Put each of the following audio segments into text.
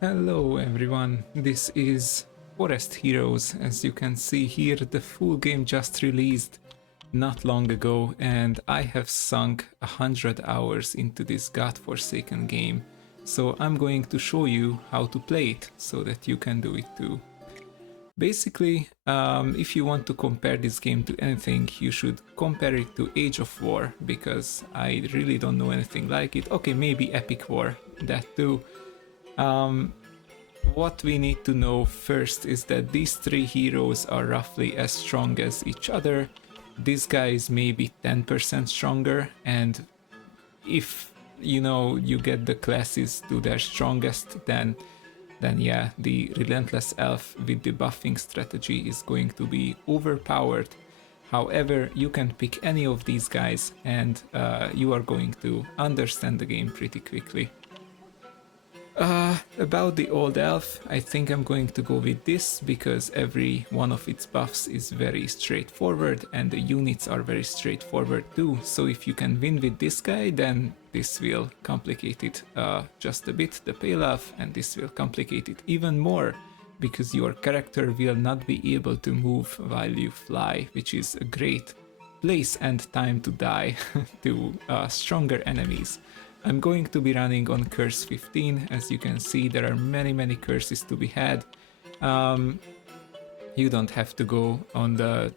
Hello everyone, this is Forest Heroes. As you can see here, the full game just released not long ago, and I have sunk 100 hours into this godforsaken game. So I'm going to show you how to play it, so that you can do it too. Basically, if you want to compare this game to anything, you should compare it to Age of War, because I really don't know anything like it. Okay, maybe Epic War, that too. What we need to know first is that these three heroes are roughly as strong as each other. This guy is maybe 10% stronger, and if you get the classes to their strongest, then yeah, the relentless elf with the buffing strategy is going to be overpowered. However, you can pick any of these guys, and you are going to understand the game pretty quickly. About the old elf, I think I'm going to go with this because every one of its buffs is very straightforward and the units are very straightforward too. So if you can win with this guy, then this will complicate it just a bit, the pale elf, and this will complicate it even more because your character will not be able to move while you fly, which is a great place and time to die to stronger enemies. I'm going to be running on curse 15. As you can see, there are many curses to be had. You don't have to go on the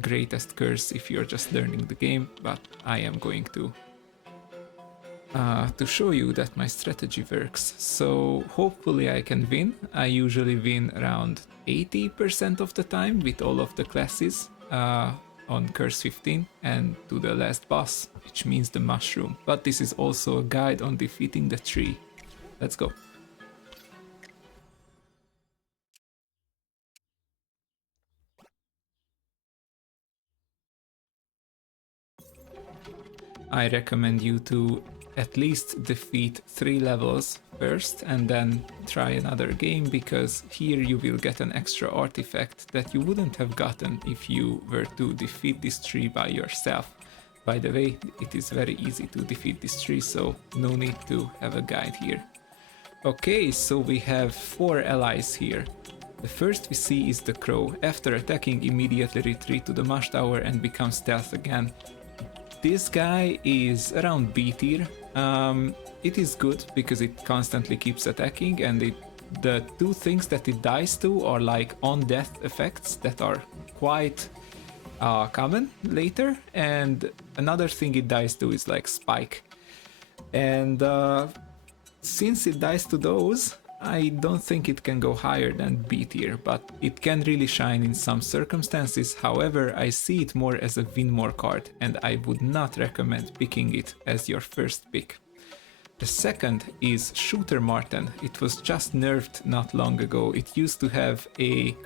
greatest curse if you're just learning the game, but I am going to show you that my strategy works. So hopefully I can win. I usually win around 80% of the time with all of the classes on curse 15 and to the last boss, which means the mushroom. But this is also a guide on defeating the tree. Let's go. I recommend you to at least defeat 3 levels first and then try another game, because here you will get an extra artifact that you wouldn't have gotten if you were to defeat this tree by yourself. By the way, it is very easy to defeat this tree, so no need to have a guide here. Okay, so we have 4 allies here. The first we see is the crow. After attacking, immediately retreat to the mush tower and become stealth again. This guy is around B tier. It is good because it constantly keeps attacking, and the two things that it dies to are like on-death effects that are quite common later, and another thing it dies to is like spike. And since it dies to those, I don't think it can go higher than B tier, but it can really shine in some circumstances. However, I see it more as a win more card, and I would not recommend picking it as your first pick. The second is Shooter Marten. It was just nerfed not long ago. It used to have a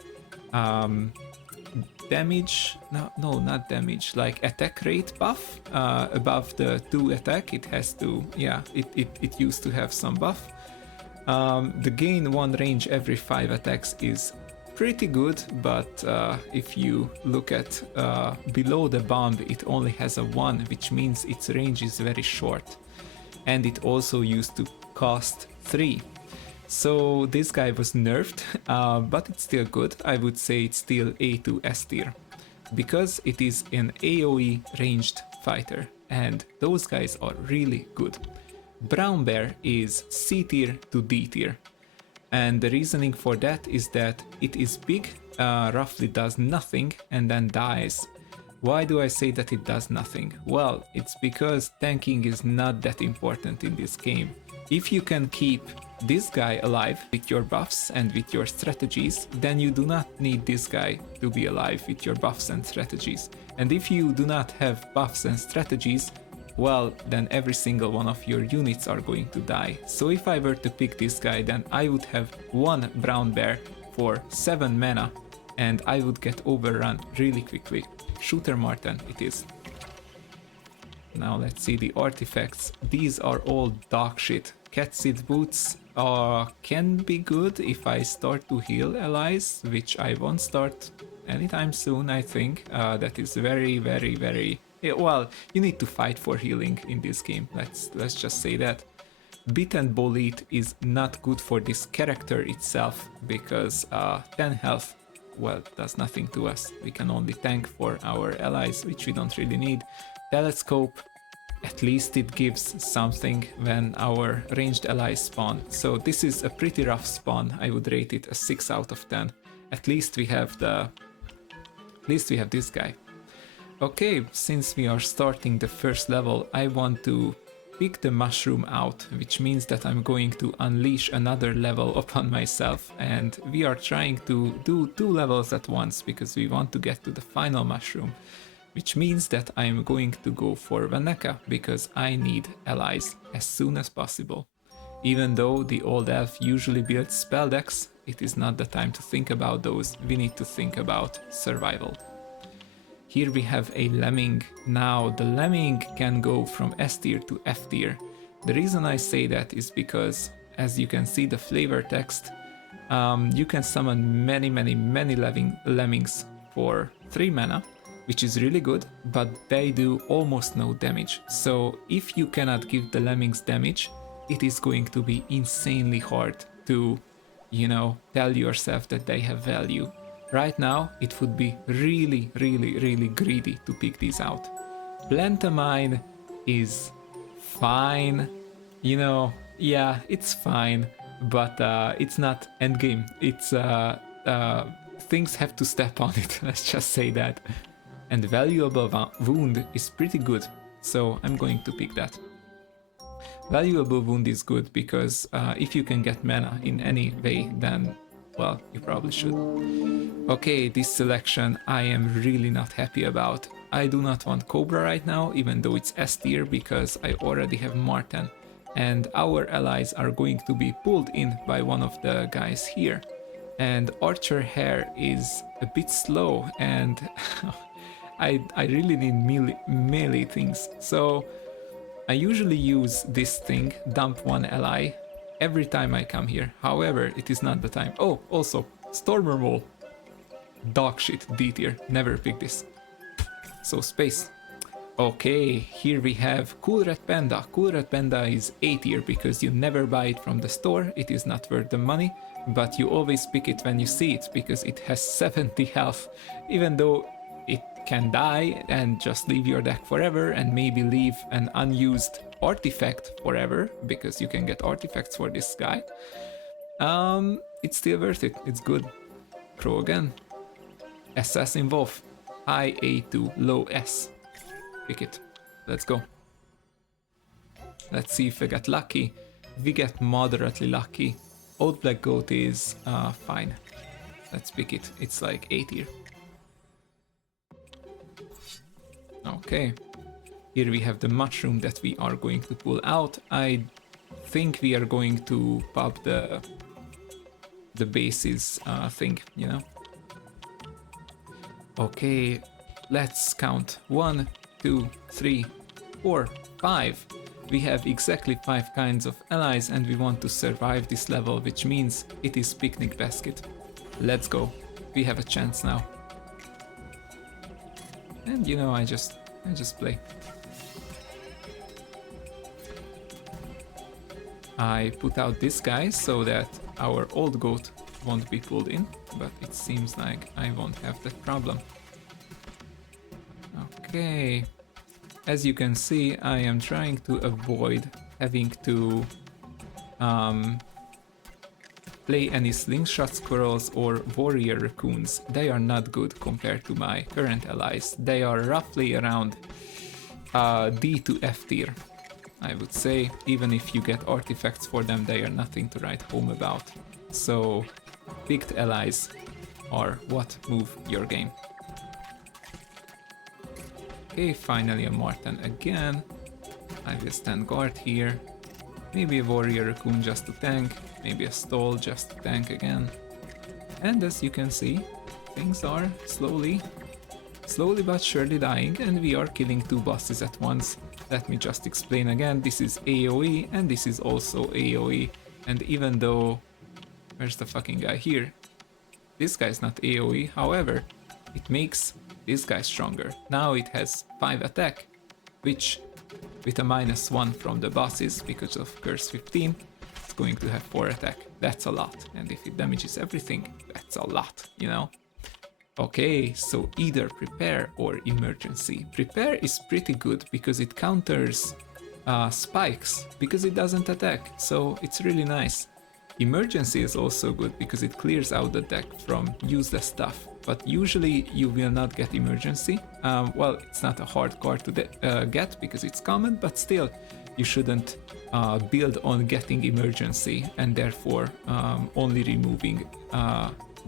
damage, no, not damage, like attack rate buff above the 2 attack. It has to, yeah, it used to have some buff. The gain 1 range every 5 attacks is pretty good, but if you look at below the bomb, it only has a 1, which means its range is very short. And it also used to cost 3. So this guy was nerfed, but it's still good. I would say it's still A to S tier, because it is an AoE ranged fighter, and those guys are really good. Brown Bear is C tier to D tier, and the reasoning for that is that it is big, roughly does nothing, and then dies. Why do I say that it does nothing? Well, it's because tanking is not that important in this game. If you can keep this guy alive with your buffs and with your strategies, then you do not need this guy to be alive with your buffs and strategies. And if you do not have buffs and strategies, well, then every single one of your units are going to die. So if I were to pick this guy, then I would have 1 brown bear for 7 mana, and I would get overrun really quickly. Shooter Marten it is. Now let's see the artifacts. These are all dog shit. Catseed boots can be good if I start to heal allies, which I won't start anytime soon, I think. That is very well, you need to fight for healing in this game. Let's just say that. Bit and Bolete is not good for this character itself because 10 health, well, does nothing to us. We can only tank for our allies, which we don't really need. Telescope, at least it gives something when our ranged allies spawn. So this is a pretty rough spawn. I would rate it a 6 out of 10. At least we have this guy. Okay, since we are starting the first level, I want to pick the mushroom out, which means that I'm going to unleash another level upon myself, and we are trying to do 2 levels at once because we want to get to the final mushroom, which means that I'm going to go for Vaneka because I need allies as soon as possible. Even though the old elf usually builds spell decks, it is not the time to think about those. We need to think about survival. Here we have a lemming. Now the lemming can go from S tier to F tier. The reason I say that is because, as you can see the flavor text, you can summon many lemmings for 3 mana, which is really good, but they do almost no damage. So if you cannot give the lemmings damage, it is going to be insanely hard to, you know, tell yourself that they have value. Right now, it would be really greedy to pick these out. Plantamine is fine, you know, yeah, it's fine, but it's not endgame. It's things have to step on it, let's just say that. And Valuable Wound is pretty good, so I'm going to pick that. Valuable Wound is good because if you can get mana in any way, then, well, you probably should. Okay, this selection I am really not happy about. I do not want Cobra right now, even though it's S tier, because I already have Marten. And our allies are going to be pulled in by one of the guys here. And Archer Hare is a bit slow, and I really need melee things. So I usually use this thing, dump one ally, every time I come here. However, it is not the time. Oh, also, Stormer Mole. Dog shit, D tier, never pick this. So space. Okay, here we have Cool Red Panda. Cool Red Panda is A tier because you never buy it from the store, it is not worth the money, but you always pick it when you see it because it has 70 health, even though it can die and just leave your deck forever and maybe leave an unused artifact forever because you can get artifacts for this guy. It's still worth it, it's good. Crow again. Assassin Wolf. High A2, low S. Pick it. Let's go. Let's see if we get lucky. We get moderately lucky. Old Black Goat is fine. Let's pick it. It's like A tier. Okay. Here we have the mushroom that we are going to pull out. I think we are going to pop the bases thing, you know. Okay, let's count. 1, 2, 3, 4, 5. We have exactly 5 kinds of allies and we want to survive this level, which means it is Picnic Basket. Let's go. We have a chance now. And you know, I just play. I put out this guy so that our old goat won't be pulled in, but it seems like I won't have that problem. Okay, as you can see, I am trying to avoid having to play any slingshot squirrels or warrior raccoons. They are not good compared to my current allies. They are roughly around D to F tier, I would say. Even if you get artifacts for them, they are nothing to write home about. So picked allies are what move your game. Okay, finally a Marten again. I will stand guard here. Maybe a warrior raccoon just to tank. Maybe a stall just to tank again. And as you can see, things are slowly but surely dying, and we are killing 2 bosses at once. Let me just explain again. This is AoE and this is also AoE. And even though... Where's the fucking guy here? This guy's not AoE, however, it makes this guy stronger. Now it has 5 attack, which with a -1 from the bosses because of curse 15, it's going to have 4 attack. That's a lot. And if it damages everything, that's a lot, you know? Okay, so either prepare or emergency. Prepare is pretty good because it counters spikes because it doesn't attack, so it's really nice. Emergency is also good because it clears out the deck from useless stuff, but usually you will not get emergency. Well, it's not a hard card to get because it's common, but still you shouldn't build on getting emergency and therefore only removing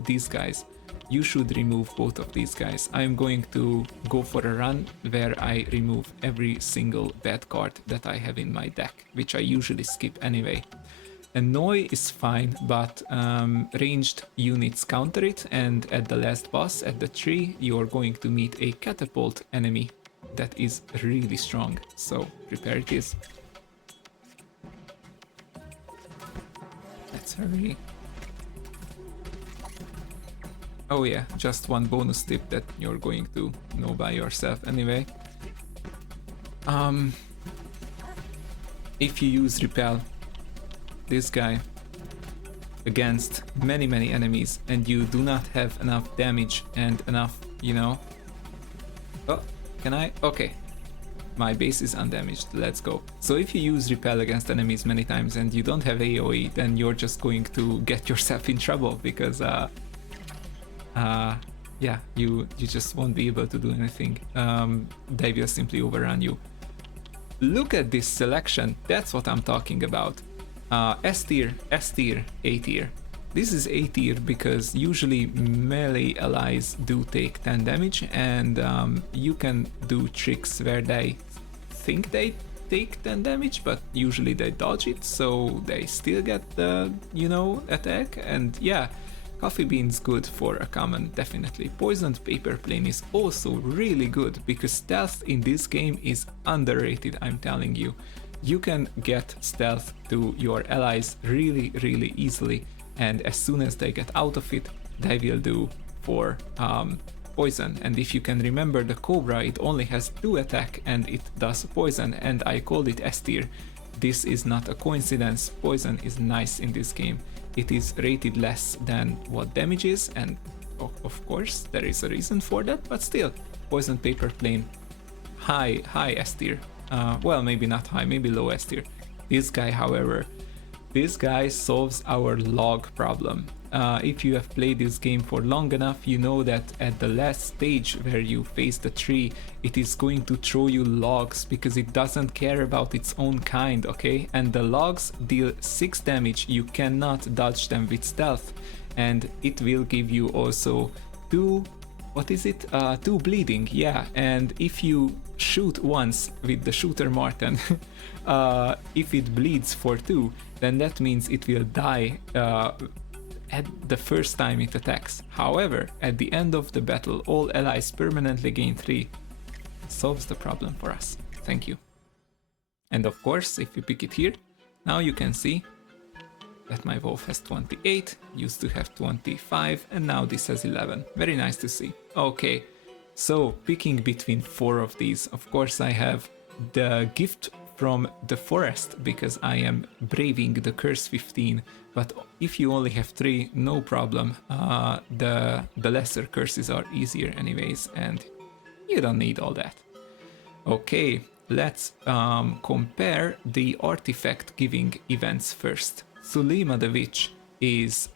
these guys. You should remove both of these guys. I'm going to go for a run where I remove every single bad card that I have in my deck, which I usually skip anyway. Annoy is fine, but ranged units counter it, and at the last boss, at the tree, you're going to meet a catapult enemy that is really strong, so prepare it is. Let's hurry. Oh yeah, just one bonus tip that you're going to know by yourself anyway. If you use repel, this guy, against many enemies, and you do not have enough damage and enough, you know... Oh, can I? Okay. My base is undamaged, let's go. So if you use repel against enemies many times and you don't have AoE, then you're just going to get yourself in trouble because yeah, you just won't be able to do anything. They will simply overrun you. Look at this selection, that's what I'm talking about. S tier, S tier, A tier. This is A tier because usually melee allies do take 10 damage, and you can do tricks where they think they take 10 damage, but usually they dodge it, so they still get the, you know, attack. And yeah, coffee bean's good for a common, definitely. Poisoned paper plane is also really good because stealth in this game is underrated, I'm telling you. You can get stealth to your allies really easily, and as soon as they get out of it, they will do for poison. And if you can remember the Cobra, it only has 2 attack and it does poison, and I called it S tier. This is not a coincidence. Poison is nice in this game. It is rated less than what damage is, and of course there is a reason for that, but still, poison paper plane, high S tier. Well, maybe not high, maybe low S tier. This guy, however, this guy solves our log problem. If you have played this game for long enough, you know that at the last stage where you face the tree, it is going to throw you logs because it doesn't care about its own kind, okay? And the logs deal 6 damage, you cannot dodge them with stealth, and it will give you also 2, what is it? 2 bleeding, yeah. And if you shoot once with the shooter Martin, if it bleeds for 2, then that means it will die at the first time it attacks. However, at the end of the battle, all allies permanently gain 3. Solves the problem for us. Thank you. And of course, if you pick it here, now you can see that my wolf has 28, used to have 25, and now this has 11. Very nice to see. Okay, so picking between 4 of these, of course I have the gift from the forest because I am braving the curse 15, but if you only have 3, no problem. The lesser curses are easier anyways, and you don't need all that. Okay, let's compare the artifact giving events first. Sulima the Witch is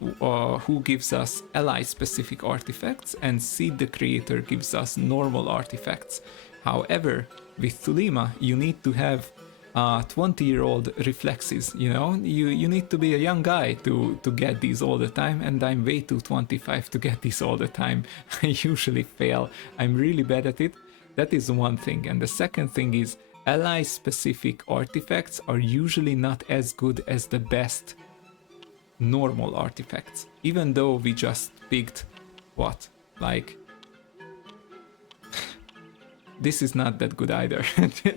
who gives us ally-specific artifacts, and Seed the Creator gives us normal artifacts. However, with Sulima, you need to have 20-year-old reflexes, you know? You need to be a young guy to get these all the time, and I'm way too 25 to get these all the time. I usually fail. I'm really bad at it. That is one thing. And the second thing is ally-specific artifacts are usually not as good as the best normal artifacts, even though we just picked what, like this is not that good either.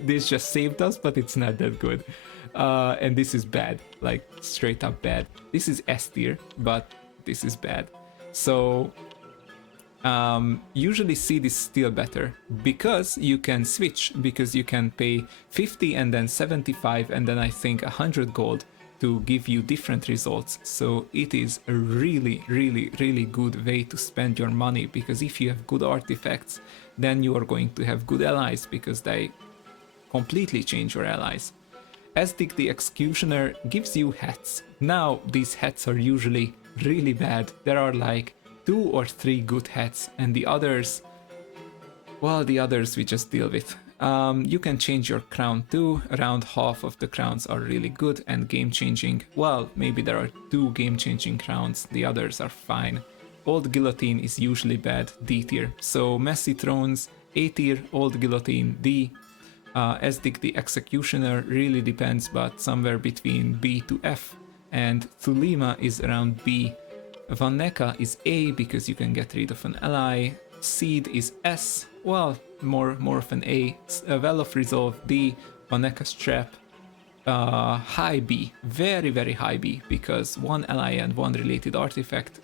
This just saved us, but it's not that good, and this is bad, like straight up bad. This is S tier, but this is bad. So Usually seed is still better because you can switch, because you can pay 50 and then 75 and then I think 100 gold to give you different results. So it is a really, really, really good way to spend your money, because if you have good artifacts, then you are going to have good allies because they completely change your allies. Esdik the Executioner gives you hats. Now these hats are usually really bad. There are like 2 or 3 good hats, and the others, well, the others we just deal with. You can change your crown too. Around half of the crowns are really good and game changing. Well, maybe there are 2 game changing crowns, the others are fine. Old Guillotine is usually bad, D tier. So Messy Thrones, A tier, Old Guillotine, D. Esdik the Executioner really depends, but somewhere between B to F. And Thulima is around B. Vaneka is A because you can get rid of an ally. Seed is S, well, more of an A. Well of Resolve D. Vaneka's Trap, high B, very very high B, because 1 ally and 1 related artifact,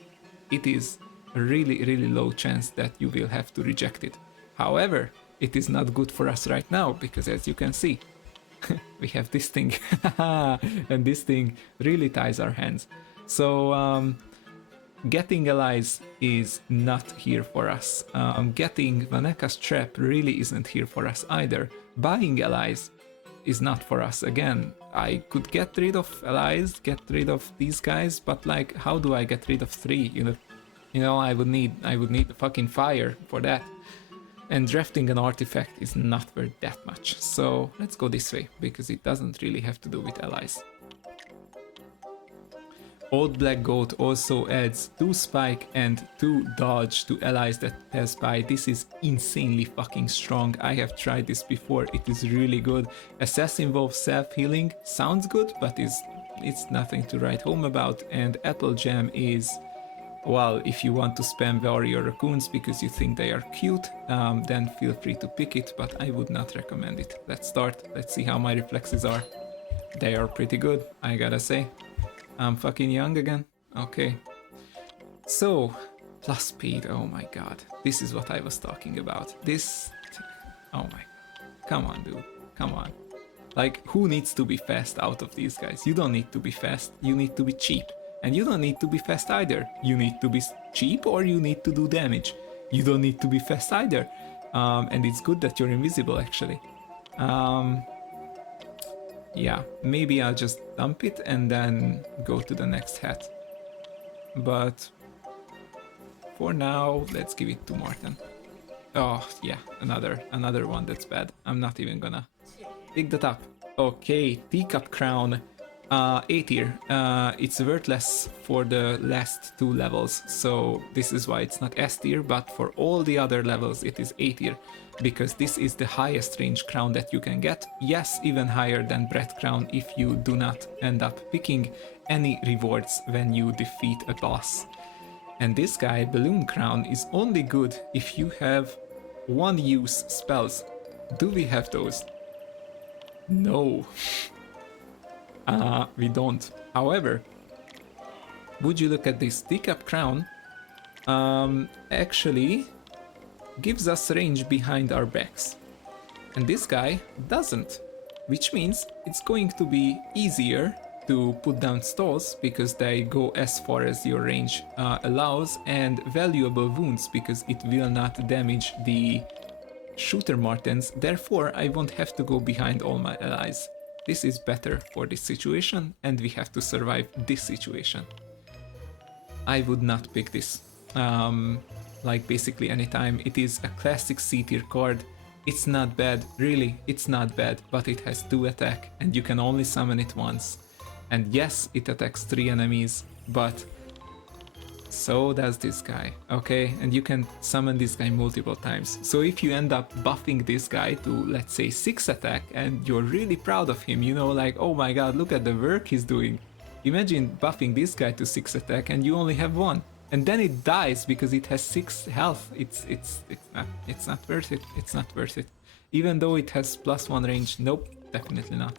it is a really really low chance that you will have to reject it. However, it is not good for us right now, because as you can see, we have this thing, and this thing really ties our hands. So getting allies is not here for us. Getting Vaneka's Trap really isn't here for us either. Buying allies is not for us. Again, I could get rid of allies, get rid of these guys, but like, how do I get rid of 3? You know, I would need the fucking fire for that. And drafting an artifact is not worth that much. So let's go this way, because it doesn't really have to do with allies. Old Black Goat also adds 2 spike and 2 dodge to allies that pass by. This is insanely fucking strong. I have tried this before, it is really good. Assess involves self-healing, sounds good, but it's nothing to write home about. And Apple Jam is, well, if you want to spam warrior raccoons because you think they are cute, then feel free to pick it, but I would not recommend it. Let's start, let's see how my reflexes are. They are pretty good, I gotta say. I'm fucking young again. Okay. So, plus speed, oh my god. This is what I was talking about. This... oh my... come on, dude. Come on. Like, who needs to be fast out of these guys? You don't need to be fast, you need to be cheap. And you don't need to be fast either. You need to be cheap or you need to do damage. You don't need to be fast either. And it's good that you're invisible, actually. Yeah, maybe I'll just dump it and then go to the next hat. But for now, let's give it to Martin. Oh, yeah, another one that's bad. I'm not even gonna pick that up. Okay, Teacup Crown. A tier. It's worthless for the last 2 levels, so this is why it's not S tier, but for all the other levels it is A tier, because this is the highest range crown that you can get. Yes, even higher than Bread Crown if you do not end up picking any rewards when you defeat a boss. And this guy, Balloon Crown, is only good if you have 1-use spells. Do we have those? No. We don't. However, would you look at this, Teacup Crown actually gives us range behind our backs. And this guy doesn't, which means it's going to be easier to put down stalls because they go as far as your range allows, and valuable wounds because it will not damage the shooter martens. Therefore, I won't have to go behind all my allies. This is better for this situation, and we have to survive this situation. I would not pick this, like basically anytime. It is a classic C tier card. It's not bad, really, it's not bad, but it has 2 attack, and you can only summon it once. And yes, it attacks 3 enemies, but so does this guy, okay? And you can summon this guy multiple times. So if you end up buffing this guy to, let's say, 6 attack, and you're really proud of him, you know, like, oh my god, look at the work he's doing. Imagine buffing this guy to 6 attack and you only have 1. And then it dies because it has 6 health. It's not worth it. It's not worth it. Even though it has +1 range, nope, definitely not.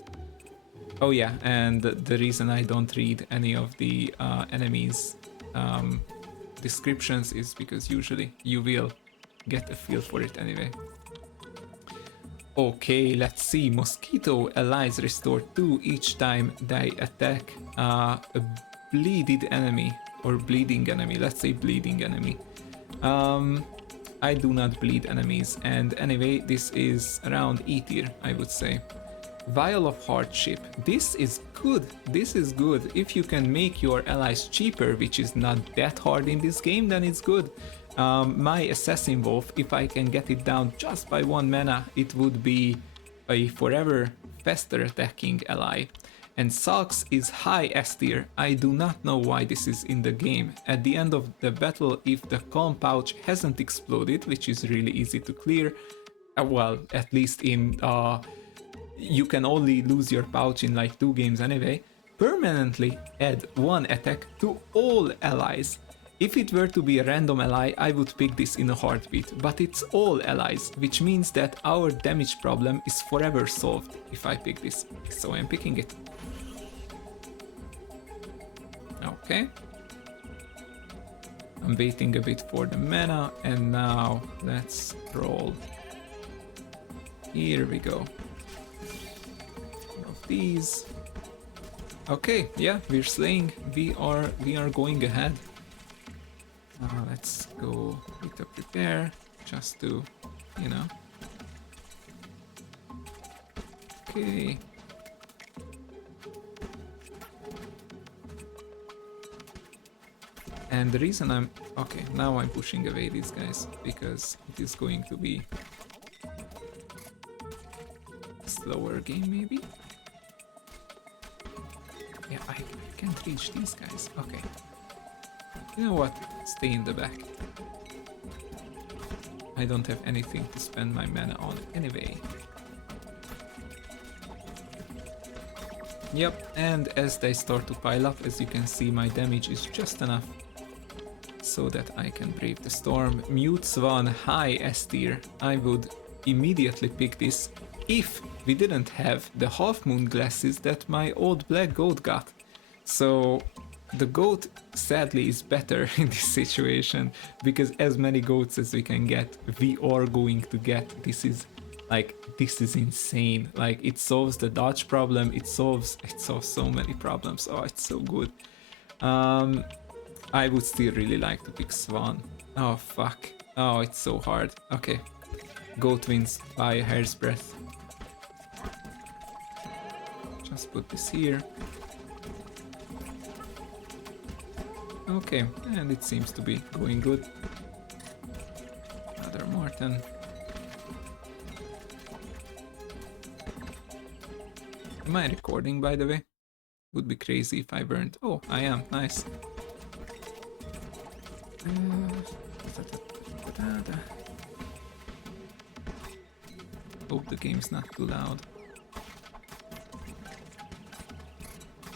Oh yeah, and the reason I don't read any of the enemies descriptions is because usually you will get a feel for it anyway. Okay, let's see. Mosquito allies restore 2 each time they attack a bleeded enemy or bleeding enemy. Let's say bleeding enemy. I do not bleed enemies, and anyway, this is around E tier, I would say. Vial of Hardship. This is good. This is good. If you can make your allies cheaper, which is not that hard in this game, then it's good. My Assassin Wolf, if I can get it down just by 1 mana, it would be a forever faster attacking ally. And Sulks is high S tier. I do not know why this is in the game. At the end of the battle, if the Calm Pouch hasn't exploded, which is really easy to clear, well, at least in... you can only lose your pouch in like 2 games anyway, permanently add 1 attack to all allies. If it were to be a random ally, I would pick this in a heartbeat, but it's all allies, which means that our damage problem is forever solved if I pick this, so I'm picking it. Okay. I'm waiting a bit for the mana, and now let's roll. Here we go. Of these. Okay, yeah, we're slaying. We are going ahead. Let's go with a prepare, just to, you know. Okay. And the reason I'm... Okay, now I'm pushing away these guys, because it is going to be a slower game, maybe? Yeah, I can't reach these guys. Okay. You know what? Stay in the back. I don't have anything to spend my mana on anyway. Yep, and as they start to pile up, as you can see, my damage is just enough so that I can brave the storm. Mute Swan, high S tier. I would immediately pick this if we didn't have the half moon glasses that my old black goat got. So the goat sadly is better in this situation, because as many goats as we can get, we are going to get. This is insane. Like, it solves the dodge problem, it solves so many problems. Oh, it's so good. I would still really like to pick Swan. Oh fuck. Oh, it's so hard. Okay. Goat wins by a hair's breadth. Just put this here. Okay, and it seems to be going good. Another Martin. Am I recording, by the way? Would be crazy if I weren't. Oh, I am. Nice. Hope the game's not too loud.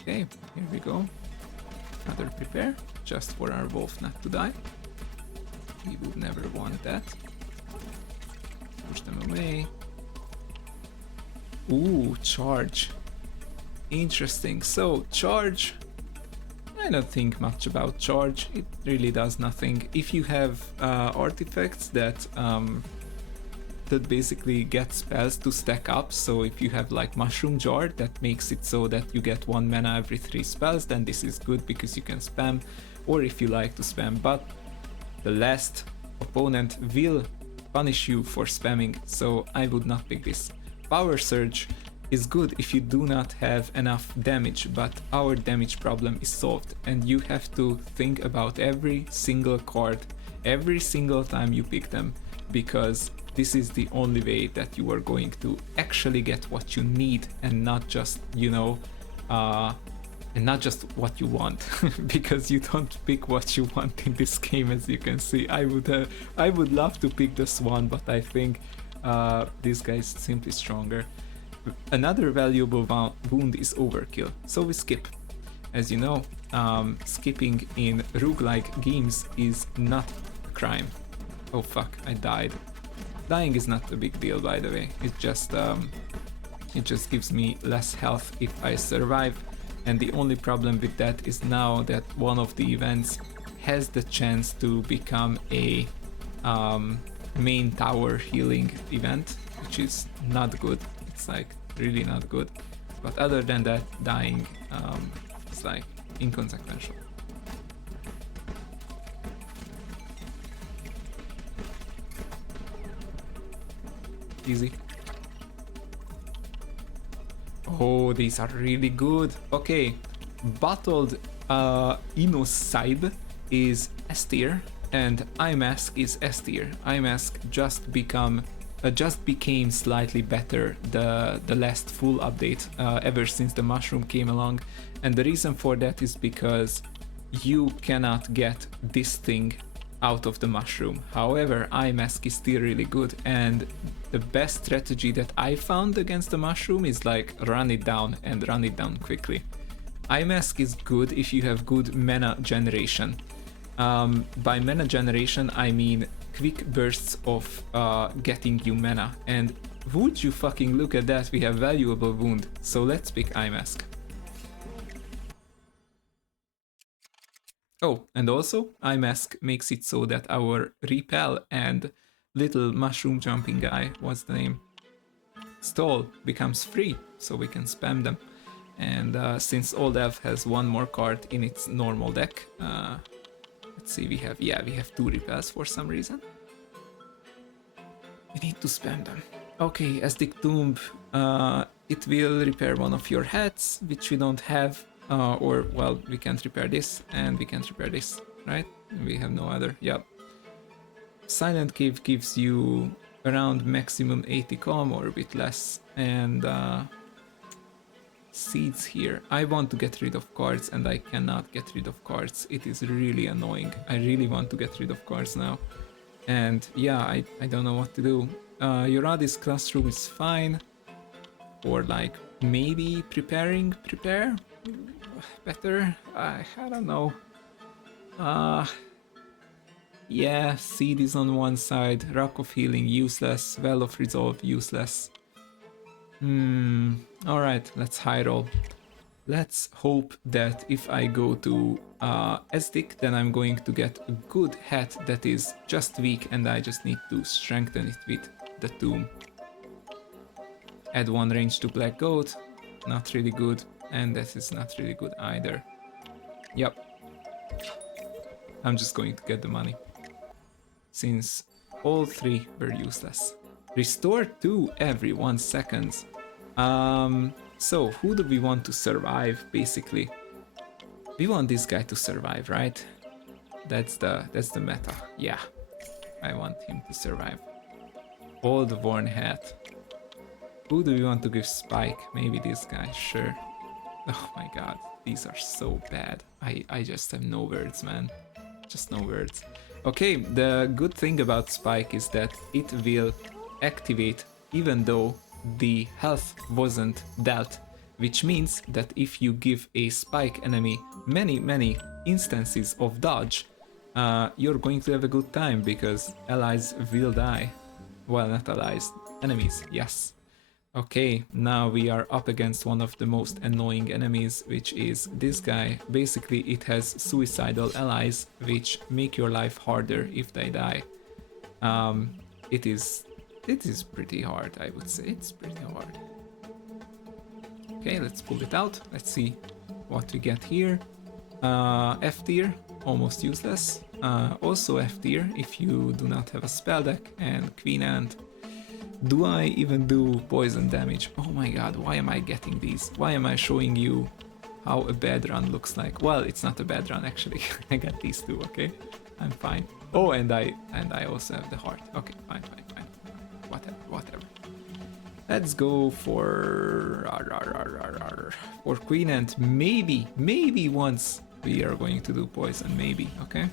Okay, here we go. Another prepare, just for our wolf not to die. We would never want that. Push them away. Ooh, charge. Interesting. So, charge. I don't think much about charge. It really does nothing. If you have artifacts that basically get spells to stack up, so if you have like Mushroom Jar that makes it so that you get 1 mana every 3 spells, then this is good because you can spam, or if you like to spam, but the last opponent will punish you for spamming, so I would not pick this. Power Surge is good if you do not have enough damage, but our damage problem is solved, and you have to think about every single card every single time you pick them, because this is the only way that you are going to actually get what you need, and not just, you know, and not just what you want, because you don't pick what you want in this game, as you can see. I would love to pick the Swan, but I think this guy is simply stronger. Another valuable wound is Overkill, so we skip. As you know, skipping in roguelike games is not a crime. Oh fuck, I died. Dying is not a big deal, by the way. It just gives me less health if I survive, and the only problem with that is now that one of the events has the chance to become a main tower healing event, which is not good. It's like really not good. But other than that, dying is like inconsequential. Easy. Oh, these are really good. Okay, bottled Inosaib is S tier, and iMask is S tier. iMask just became slightly better the last full update ever since the mushroom came along, and the reason for that is because you cannot get this thing out of the mushroom. However, iMask is still really good, and the best strategy that I found against the mushroom is like run it down and run it down quickly. iMask is good if you have good mana generation. By mana generation, I mean quick bursts of getting you mana, and would you fucking look at that, we have valuable wound, so let's pick iMask. Oh, and also, iMask makes it so that our repel and little mushroom jumping guy, what's the name? Stall becomes free, so we can spam them. And since Old Elf has one more card in its normal deck, let's see, we have 2 repels for some reason. We need to spam them. Okay, Aztec Tomb, it will repair one of your hats, which we don't have. Or, well, we can't repair this, and we can't repair this, right? We have no other, yep. Silent Cave gives you around maximum 80 calm, or a bit less, and seeds here. I want to get rid of cards, and I cannot get rid of cards. It is really annoying. I really want to get rid of cards now. And yeah, I don't know what to do. Uradi's Classroom is fine. Or like, maybe prepare? Better? I don't know. Yeah, Seed is on one side, Rock of Healing useless, Well of Resolve useless. Alright, let's high roll. Let's hope that if I go to Aztec, then I'm going to get a good hat that is just weak, and I just need to strengthen it with the Tomb. Add 1 range to Black Goat, not really good. And that is not really good either. Yep. I'm just going to get the money, since all 3 were useless. Restore 2 every 1 second. So who do we want to survive, basically? We want this guy to survive, right? That's the meta. Yeah, I want him to survive. Old worn hat. Who do we want to give Spike? Maybe this guy, sure. Oh my god, these are so bad. I just have no words, man. Just no words. Okay, the good thing about Spike is that it will activate even though the health wasn't dealt, which means that if you give a Spike enemy many instances of dodge, you're going to have a good time, because allies will die. Well, not allies, enemies, yes. Okay, now we are up against one of the most annoying enemies, which is this guy. Basically, it has suicidal allies, which make your life harder if they die. It is pretty hard, I would say. It's pretty hard. Okay, let's pull it out. Let's see what we get here. F tier, almost useless. Also F tier if you do not have a spell deck, and Queen Ant. Do I even do poison damage? Oh my god, why am I getting these? Why am I showing you how a bad run looks like? Well, it's not a bad run actually. I got these 2, okay? I'm fine. Oh, and I also have the heart. Okay, fine. Whatever. Let's go for Queen Ant. Maybe once we are going to do poison, maybe, okay?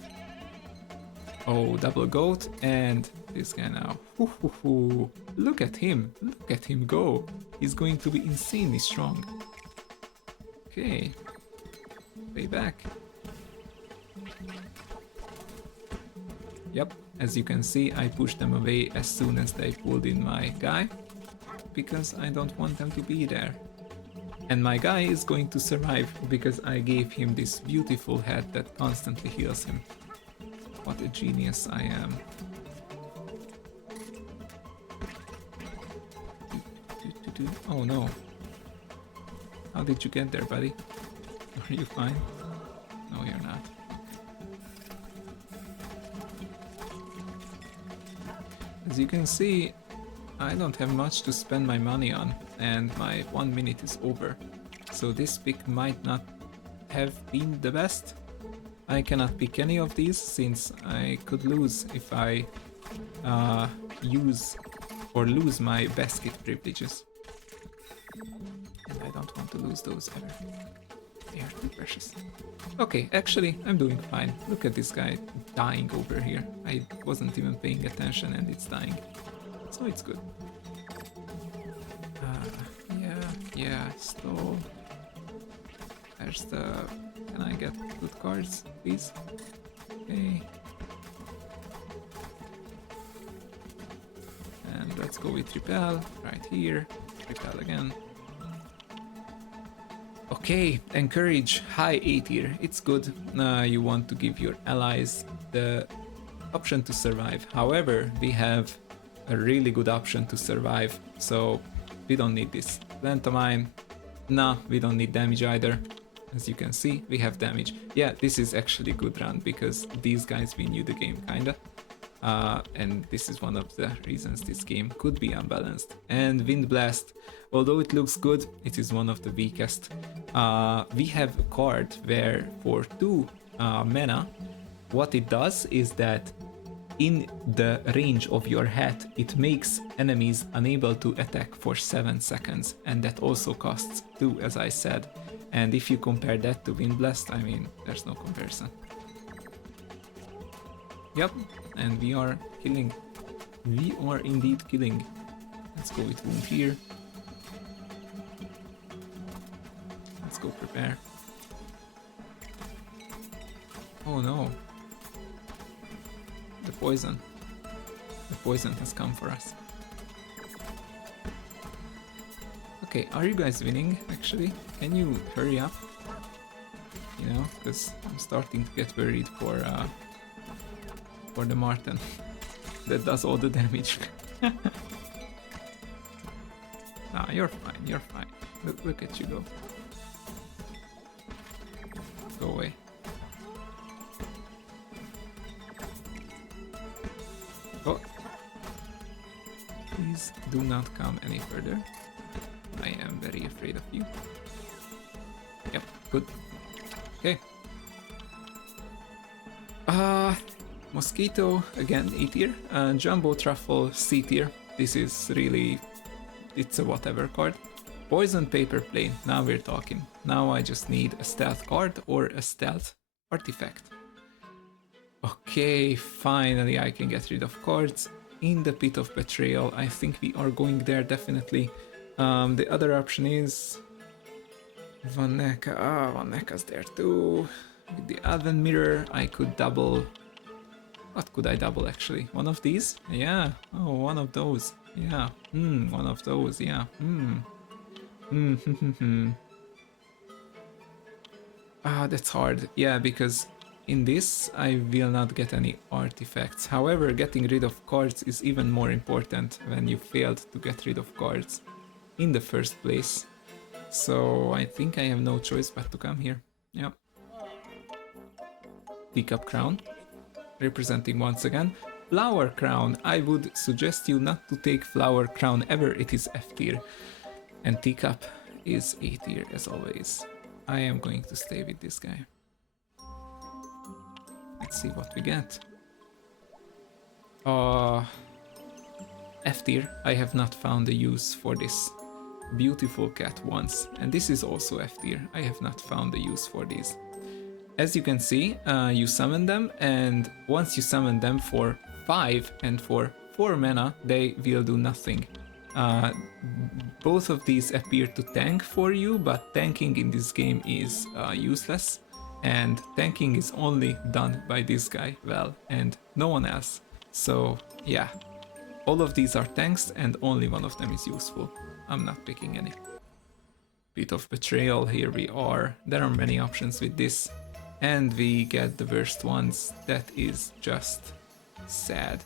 Oh, double goat, and this guy now. Look at him go. He's going to be insanely strong. Okay, way back. Yep, as you can see, I pushed them away as soon as they pulled in my guy, because I don't want them to be there. And my guy is going to survive because I gave him this beautiful head that constantly heals him. What a genius I am. Oh no. How did you get there, buddy? Are you fine? No, you're not. As you can see, I don't have much to spend my money on, and my 1 minute is over. So this pick might not have been the best. I cannot pick any of these since I could lose if I use or lose my basket privileges. And I don't want to lose those ever. They are too precious. Okay, actually, I'm doing fine. Look at this guy dying over here. I wasn't even paying attention and it's dying. So it's good. Yeah, stall. There's the... Can I get good cards, please? Okay. And let's go with repel, right here. Repel again. Okay, encourage, high A tier, it's good. You want to give your allies the option to survive. However, we have a really good option to survive, so we don't need this. Lentomine, nah, we don't need damage either. As you can see, we have damage. Yeah, this is actually a good run because these guys win you the game, kinda. And this is one of the reasons this game could be unbalanced. And Wind Blast, although it looks good, it is one of the weakest. We have a card where for 2 mana, what it does is that in the range of your hat, it makes enemies unable to attack for 7 seconds, and that also costs 2, as I said. And if you compare that to Wind Blast, I mean, there's no comparison. Yep, and we are killing. We are indeed killing. Let's go with Wound here. Let's go prepare. Oh no. The poison. The poison has come for us. Okay, are you guys winning, actually? Can you hurry up? You know, because I'm starting to get worried for the Marten. That does all the damage. Nah, you're fine, you're fine. Look at you go. Go away. Oh. Please do not come any further. I am very afraid of you. Yep, good. Okay. Mosquito, again, A tier. Jumbo Truffle, C tier. This is really... it's a whatever card. Poison Paper Plane, now we're talking. Now I just need a stealth card or a stealth artifact. Okay, finally I can get rid of cards. In the Pit of Betrayal, I think we are going there definitely. The other option is... Vaneka, Vaneka's there too. With the Advent Mirror, I could double... What could I double actually? One of these? Yeah. Oh, one of those. Yeah. One of those, yeah. That's hard. Yeah, because in this I will not get any artifacts. However, getting rid of cards is even more important when you failed to get rid of cards in the first place. So I think I have no choice but to come here. Yeah. Teacup Crown, representing once again. Flower Crown, I would suggest you not to take Flower Crown ever, it is F tier. And Teacup is A tier as always. I am going to stay with this guy. Let's see what we get. F tier, I have not found a use for this beautiful cat once. And this is also F tier, I have not found a use for these. As you can see, you summon them, and once you summon them for 5 and for 4 mana, they will do nothing. Both of these appear to tank for you, but tanking in this game is useless, and tanking is only done by this guy, well, and no one else. So yeah, all of these are tanks and only one of them is useful. I'm not picking any. bit of betrayal. Here we are. There are many options with this. And we get the worst ones. That is just sad.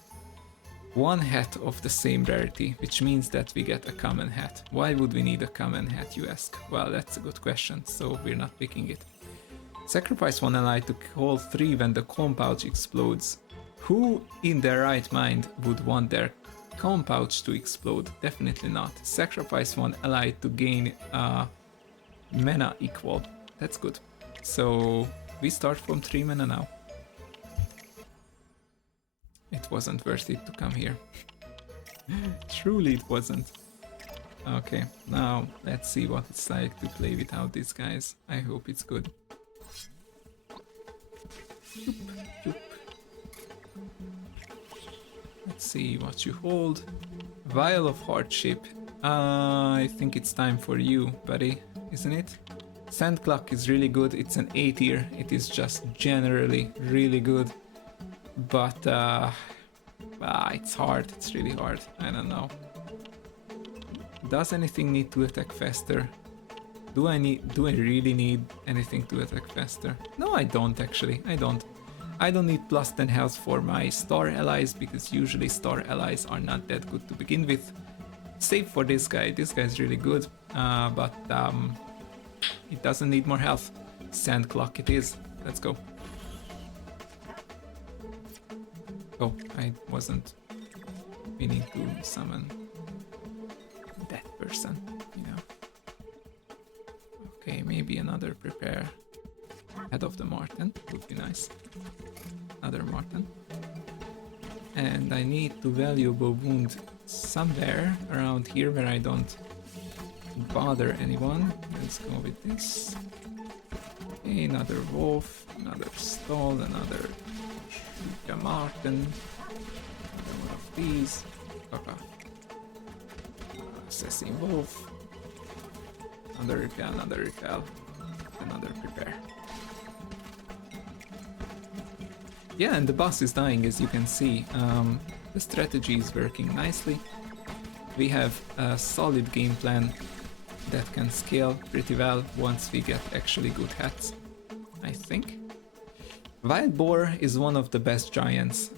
One hat of the same rarity, which means that we get a common hat. Why would we need a common hat, you ask? Well, that's a good question, so we're not picking it. Sacrifice one ally to call 3 when the comp pouch explodes. Who in their right mind would want their comp pouch to explode? Definitely not. Sacrifice one ally to gain mana equal. That's good. So we start from 3 mana now. It wasn't worth it to come here. Truly it wasn't. Okay, now let's see what it's like to play without these guys. I hope it's good. Choop, choop. Let's see what you hold. Vial of Hardship. I think it's time for you, buddy, isn't it? Sand Clock is really good. It's an A tier. It is just generally really good. But it's hard. It's really hard. I don't know. Does anything need to attack faster? Do I really need anything to attack faster? No, I don't actually. I don't need plus 10 health for my star allies, because usually star allies are not that good to begin with. Save for this guy. This guy is really good, but it doesn't need more health. Sand Clock it is. Let's go. Oh, I wasn't meaning to summon that person, you know. Okay, maybe another prepare. Head of the Marten would be nice. Another Marten. And I need to valuable wound somewhere around here where I don't bother anyone. Let's go with this. Okay, another wolf, another stall, another Marten. Another one of these. Assassin wolf. Another repel, another prepare. Yeah, and the boss is dying, as you can see. The strategy is working nicely. We have a solid game plan that can scale pretty well once we get actually good hats, I think. Wild Boar is one of the best giants,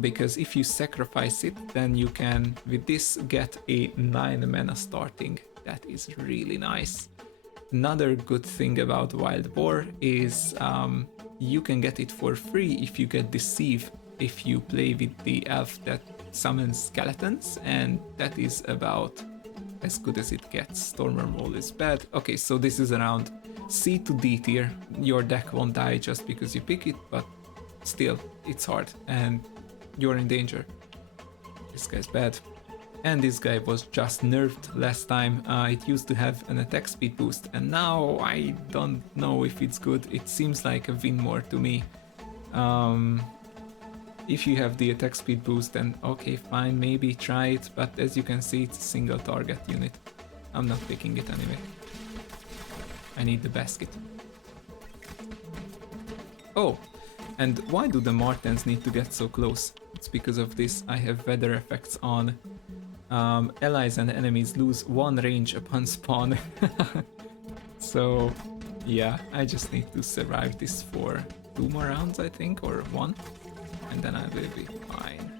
because if you sacrifice it, then you can, with this, get a 9 mana starting. That is really nice. Another good thing about Wild Boar is you can get it for free if you get Deceive, if you play with the elf that summons skeletons, and that is about as good as it gets. Stormer Mole is bad. Okay, so this is around C to D tier. Your deck won't die just because you pick it, but still, it's hard and you're in danger. This guy's bad. And this guy was just nerfed last time. It used to have an attack speed boost, and now I don't know if it's good. It seems like a win more to me. If you have the attack speed boost, then okay, fine, maybe try it, but as you can see, it's a single target unit. I'm not picking it anyway. I need the basket. Oh, and why do the Martens need to get so close? It's because of this. I have weather effects on. Allies and enemies lose 1 range upon spawn. So yeah, I just need to survive this for 2 more rounds, I think, or 1, and then I will be fine.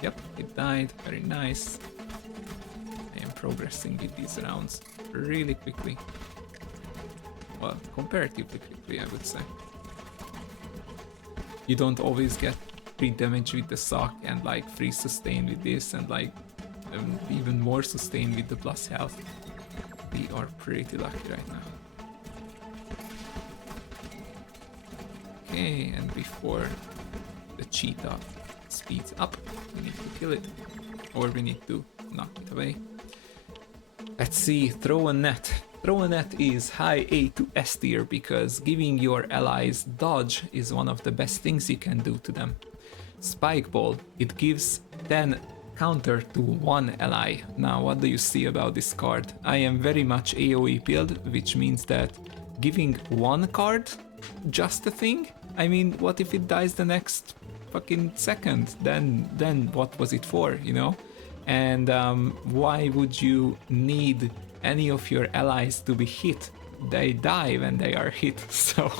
Yep, it died. Very nice. I am progressing with these rounds really quickly. Well, comparatively quickly, I would say. You don't always get free damage with the sock and like free sustain with this, and like even more sustain with the plus health. We are pretty lucky right now. Okay, and before the cheetah speeds up, we need to kill it, or we need to knock it away. Let's see, throw a net. Throw a net is high A to S tier because giving your allies dodge is one of the best things you can do to them. Spike Ball, it gives 10 counter to 1 ally. Now, what do you see about this card? I am very much AoE pilled, which means that giving 1 card just a thing? I mean, what if it dies the next fucking second? Then what was it for, you know? And why would you need any of your allies to be hit, they die when they are hit. So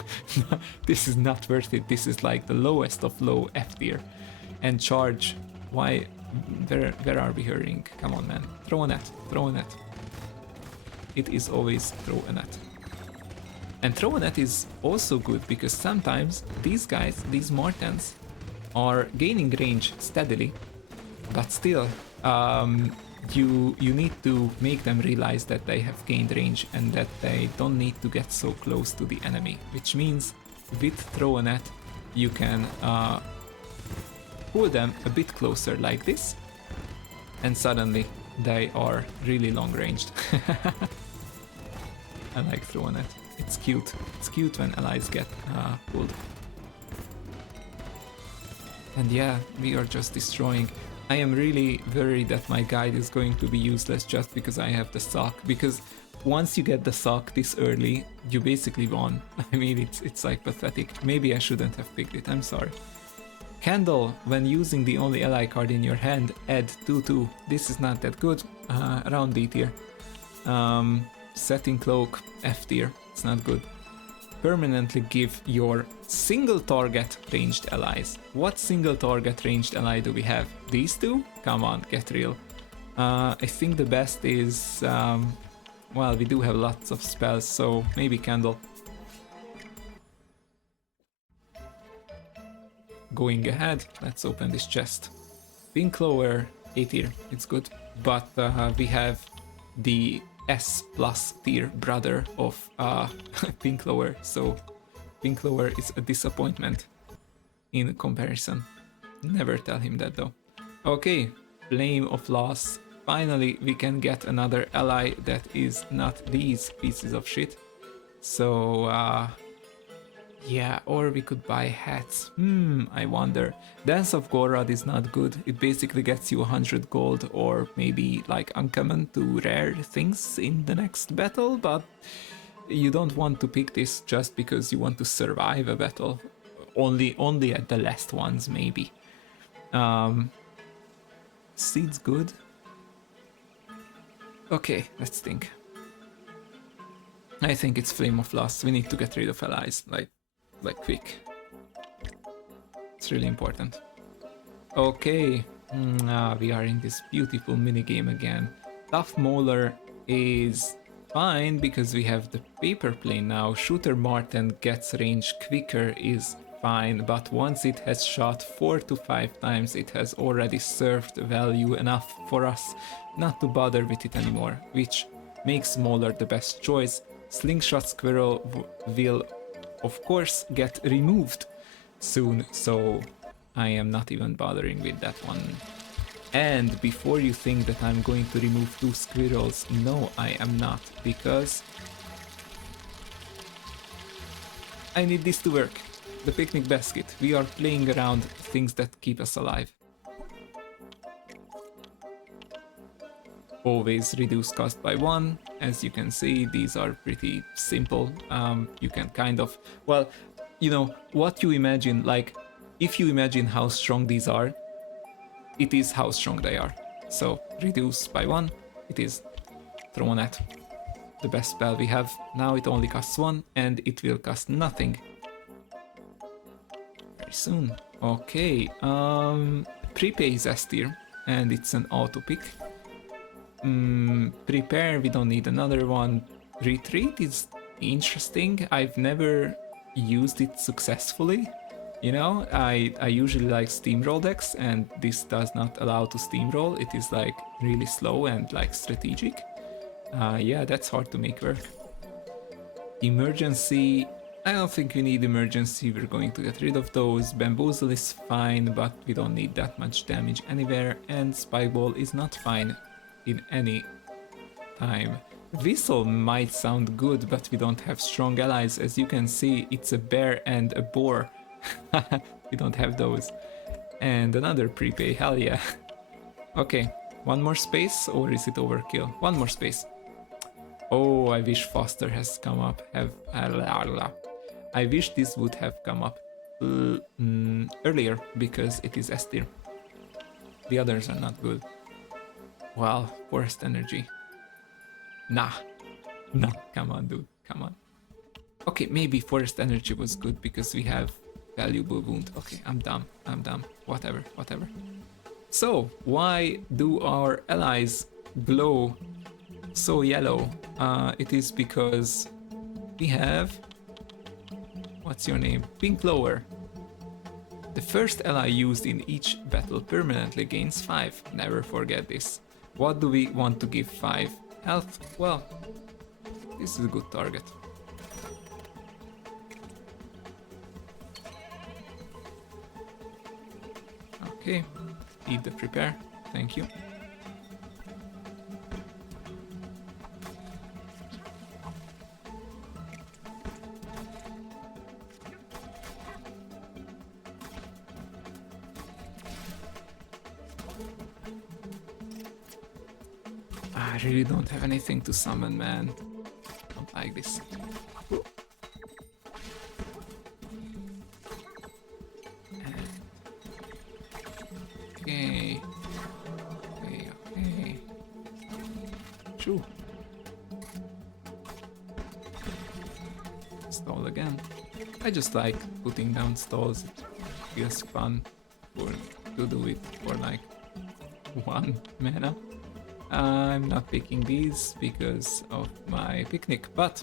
this is not worth it. This is like the lowest of low F tier. And charge, why, where are we hurrying? Come on, man, throw a net, throw a net. It is always throw a net. And throw a net is also good because sometimes these guys, these Martens, are gaining range steadily, but still you need to make them realize that they have gained range and that they don't need to get so close to the enemy, which means with throw a net you can pull them a bit closer like this, and suddenly they are really long ranged. I like throw a net. It's cute. It's cute when allies get pulled. And yeah, we are just destroying. I am really worried that my guide is going to be useless just because I have the sock, because once you get the sock this early, you basically won. I mean, it's like pathetic. Maybe I shouldn't have picked it, I'm sorry. Candle, when using the only ally card in your hand, add 2/2. This is not that good. Around D tier. Setting Cloak, F tier. It's not good. Permanently give your single target ranged allies. What single target ranged ally do we have? These two? Come on, get real. I think the best is... well, we do have lots of spells, so maybe Candle. Going ahead, let's open this chest. Pink Lower, A tier, it's good. But we have the S plus tier brother of Pink Lower, so Pink Lower is a disappointment in comparison. Never tell him that though. Okay, Flame of Loss. Finally we can get another ally that is not these pieces of shit. So yeah, or we could buy hats. I wonder. Dance of Gorod is not good. It basically gets you 100 gold or maybe like uncommon to rare things in the next battle, but you don't want to pick this just because you want to survive a battle. Only at the last ones, maybe. Seed's good. Okay, let's think. I think it's Flame of Loss. We need to get rid of allies, like quick. It's really important. Okay, we are in this beautiful minigame again. Tough Mauler is fine because we have the paper plane now. Shooter Marten gets range quicker is fine, but once it has shot 4 to 5 times, it has already served value enough for us not to bother with it anymore, which makes Mauler the best choice. Slingshot Squirrel will of course get removed soon, so I am not even bothering with that one. And before you think that I'm going to remove 2 squirrels, no, I am not, because I need this to work. The picnic basket. We are playing around things that keep us alive. Always reduce cost by 1. As you can see, these are pretty simple. You can kind of, well, you know, what you imagine, like, if you imagine how strong these are, it is how strong they are. So, reduce by 1, it is throw a net. The best spell we have. Now it only costs 1, and it will cost nothing very soon. Okay, prepay is S tier, and it's an auto pick. Prepare, we don't need another one. Retreat is interesting. I've never used it successfully. You know, I usually like steamroll decks, and this does not allow to steamroll. It is like really slow and like strategic. Yeah, that's hard to make work. Emergency, I don't think we need emergency. We're going to get rid of those. Bamboozle is fine, but we don't need that much damage anywhere. And Spikeball is not fine in any time. Whistle might sound good, but we don't have strong allies. As you can see, it's a bear and a boar. We don't have those. And another prepay, hell yeah. Okay, one more space, or is it overkill? One more space. Oh, I wish Foster has come up. I wish this would have come up earlier, because it is S tier. The others are not good. Wow, forest energy. Nah. Nah, come on, dude. Come on. Okay, maybe forest energy was good because we have valuable wound. Okay, I'm dumb. I'm dumb. Whatever, whatever. So, why do our allies glow so yellow? It is because we have... What's your name? Pink Lower. The first ally used in each battle permanently gains 5. Never forget this. What do we want to give 5? Health? Well, this is a good target. Okay, eat the prepare. Thank you. I really don't have anything to summon, man. Don't like this. Okay. Okay. True. Stall again. I just like putting down stalls. It feels fun to do it for like 1 mana. I'm not picking these because of my picnic, but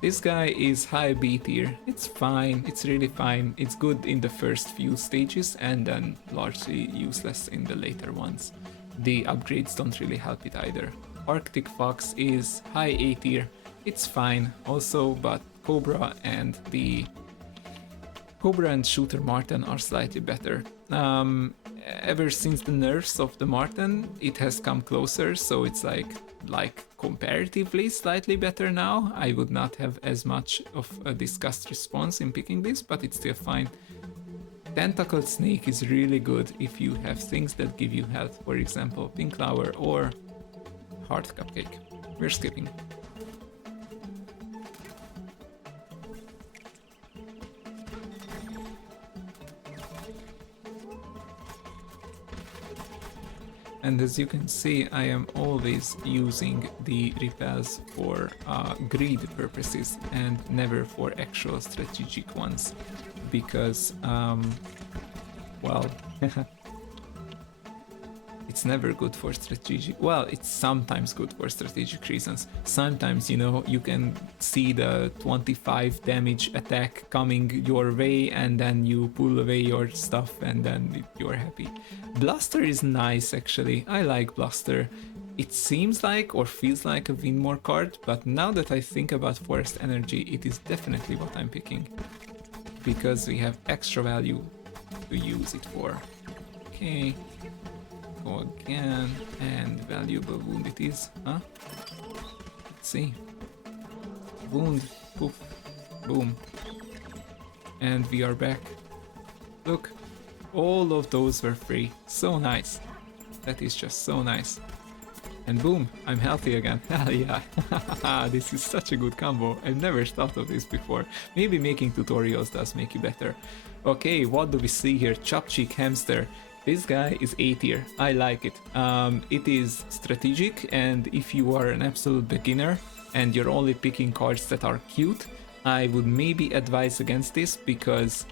this guy is high B tier. It's fine, it's really fine. It's good in the first few stages and then largely useless in the later ones. The upgrades don't really help it either. Arctic Fox is high A tier. It's fine also, but Cobra and Shooter Marten are slightly better. Ever since the nerfs of the Marten, it has come closer, so it's like comparatively slightly better now. I would not have as much of a disgust response in picking this, but it's still fine. Tentacled Snake is really good if you have things that give you health, for example, Pink Flower or Heart Cupcake. We're skipping. And as you can see, I am always using the repels for greed purposes and never for actual strategic ones, because, well, it's never good for strategic. Well, it's sometimes good for strategic reasons. Sometimes, you know, you can see the 25 damage attack coming your way and then you pull away your stuff and then you're happy. Bluster is nice, actually. I like Bluster. It seems like or feels like a win more card, but now that I think about Forest Energy, it is definitely what I'm picking, because we have extra value to use it for. Okay. Go again, and valuable wound it is, huh? Let's see. Wound, poof, boom. And we are back. Look, all of those were free. So nice. That is just so nice. And boom, I'm healthy again. Hell yeah. This is such a good combo. I've never thought of this before. Maybe making tutorials does make you better. Okay, what do we see here? Chop Cheek Hamster. This guy is A tier. I like it. It is strategic, and if you are an absolute beginner and you're only picking cards that are cute, I would maybe advise against this, because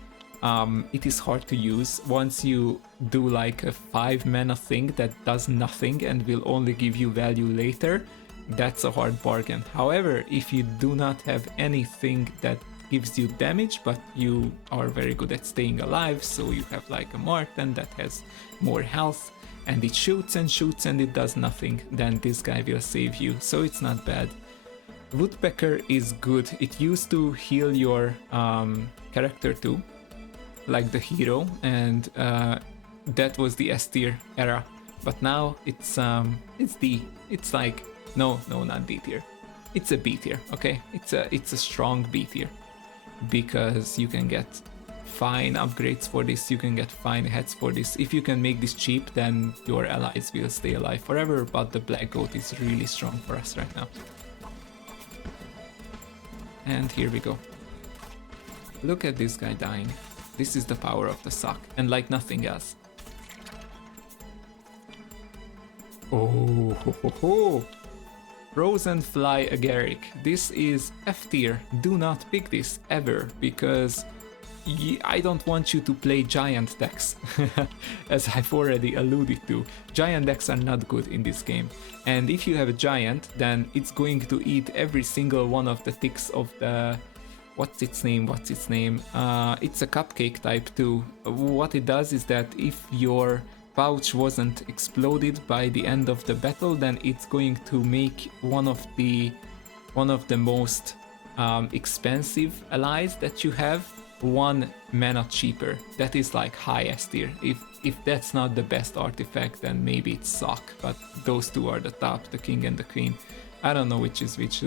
it is hard to use. Once you do like a 5 mana thing that does nothing and will only give you value later, that's a hard bargain. However, if you do not have anything that gives you damage, but you are very good at staying alive, so you have like a Marten that has more health and it shoots and shoots and it does nothing, then this guy will save you, so it's not bad. Woodpecker is good. It used to heal your character too, like the hero, and that was the S tier era, but now it's D. It's like no, not D tier. It's a B tier, okay? It's a strong B tier, because you can get fine upgrades for this, you can get fine heads for this. If you can make this cheap, then your allies will stay alive forever, but the Black Goat is really strong for us right now. And here we go. Look at this guy dying. This is the power of the sock, and like nothing else. Oh, ho, ho, ho. Frozen Fly Agaric. This is F tier. Do not pick this ever, because I don't want you to play giant decks, as I've already alluded to. Giant decks are not good in this game, and if you have a giant, then it's going to eat every single one of the ticks of the... What's its name? It's a cupcake type too. What it does is that if your pouch wasn't exploded by the end of the battle, then it's going to make one of the most expensive allies that you have 1 mana cheaper. That is like high S tier. If that's not the best artifact, then maybe it's suck, but those two are the top, the king and the queen. I don't know which is which.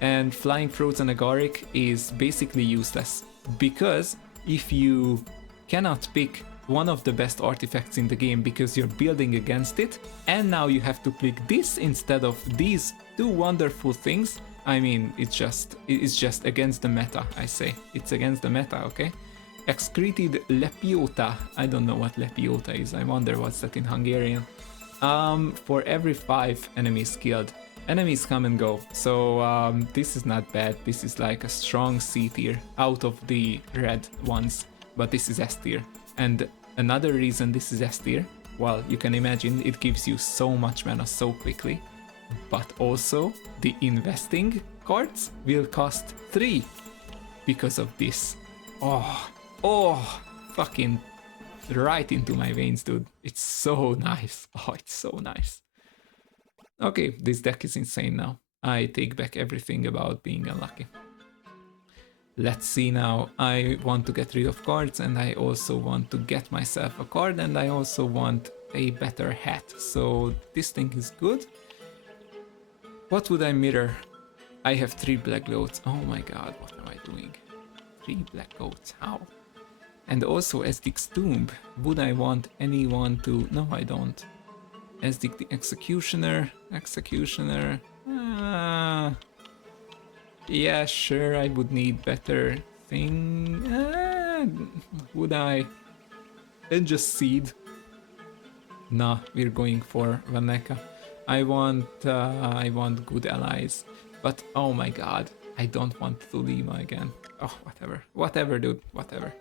And Flying Frozen Agaric is basically useless, because if you cannot pick one of the best artifacts in the game because you're building against it, and now you have to pick this instead of these two wonderful things, I mean, it's just against the meta, I say. It's against the meta, okay? Excreted Lepiota. I don't know what Lepiota is. I wonder what's that in Hungarian. For every 5 enemies killed. Enemies come and go, so this is not bad. This is like a strong C tier out of the red ones, but this is S tier. And another reason this is S tier, well, you can imagine it gives you so much mana so quickly, but also the investing cards will cost 3 because of this. Oh, fucking right into my veins, dude. It's so nice. Oh, it's so nice. Okay, this deck is insane now. I take back everything about being unlucky. Let's see now. I want to get rid of cards, and I also want to get myself a card, and I also want a better hat. So this thing is good. What would I mirror? I have 3 black goats. Oh my god, what am I doing? 3 black goats, how? And also Esdik's Tomb. Would I want anyone to... No, I don't. Esdik the Executioner. Yeah, sure, I would need better thing. Would I? Then just Seed. Nah, we're going for Vaneka. I want good allies. But oh my god, I don't want Tulima again. Oh, whatever, dude, whatever.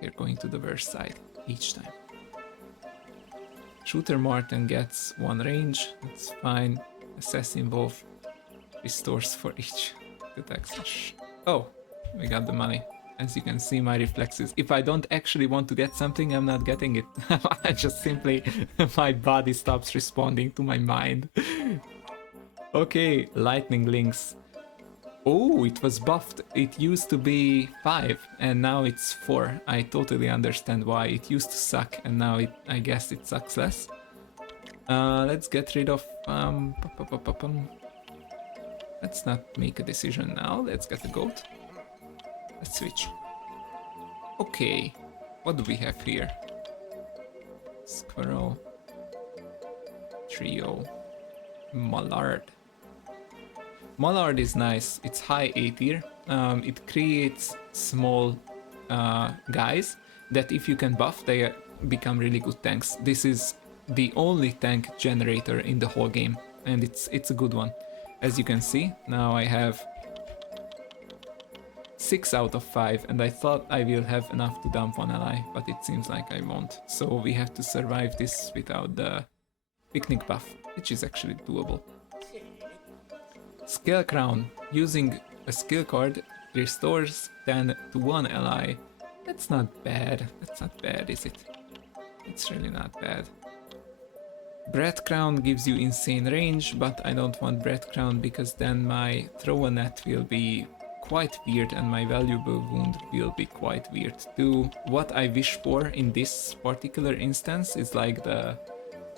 We're going to the worst side each time. Shooter Martin gets 1 range, that's fine. Assassin Wolf restores for each attacks. Oh, we got the money. As you can see, my reflexes. If I don't actually want to get something, I'm not getting it. I just simply, my body stops responding to my mind. Okay, Lightning Links. Oh, it was buffed. It used to be 5 and now it's 4. I totally understand why. It used to suck and now I guess it sucks less. Let's get rid of... Let's not make a decision now. Let's get a goat. Let's switch. Okay, what do we have here? Squirrel. Trio. Mallard. Mallard is nice. It's high A tier. It creates small guys that if you can buff, they become really good tanks. This is the only tank generator in the whole game, and it's a good one. As you can see, now I have 6 out of 5, and I thought I will have enough to dump 1 ally, but it seems like I won't. So we have to survive this without the picnic buff, which is actually doable. Scale Crown. Using a skill card restores 10 to 1 ally. That's not bad. That's not bad, is it? It's really not bad. Bread Crown gives you insane range, but I don't want Bread Crown because then my throw a net will be quite weird and my valuable wound will be quite weird too. What I wish for in this particular instance is like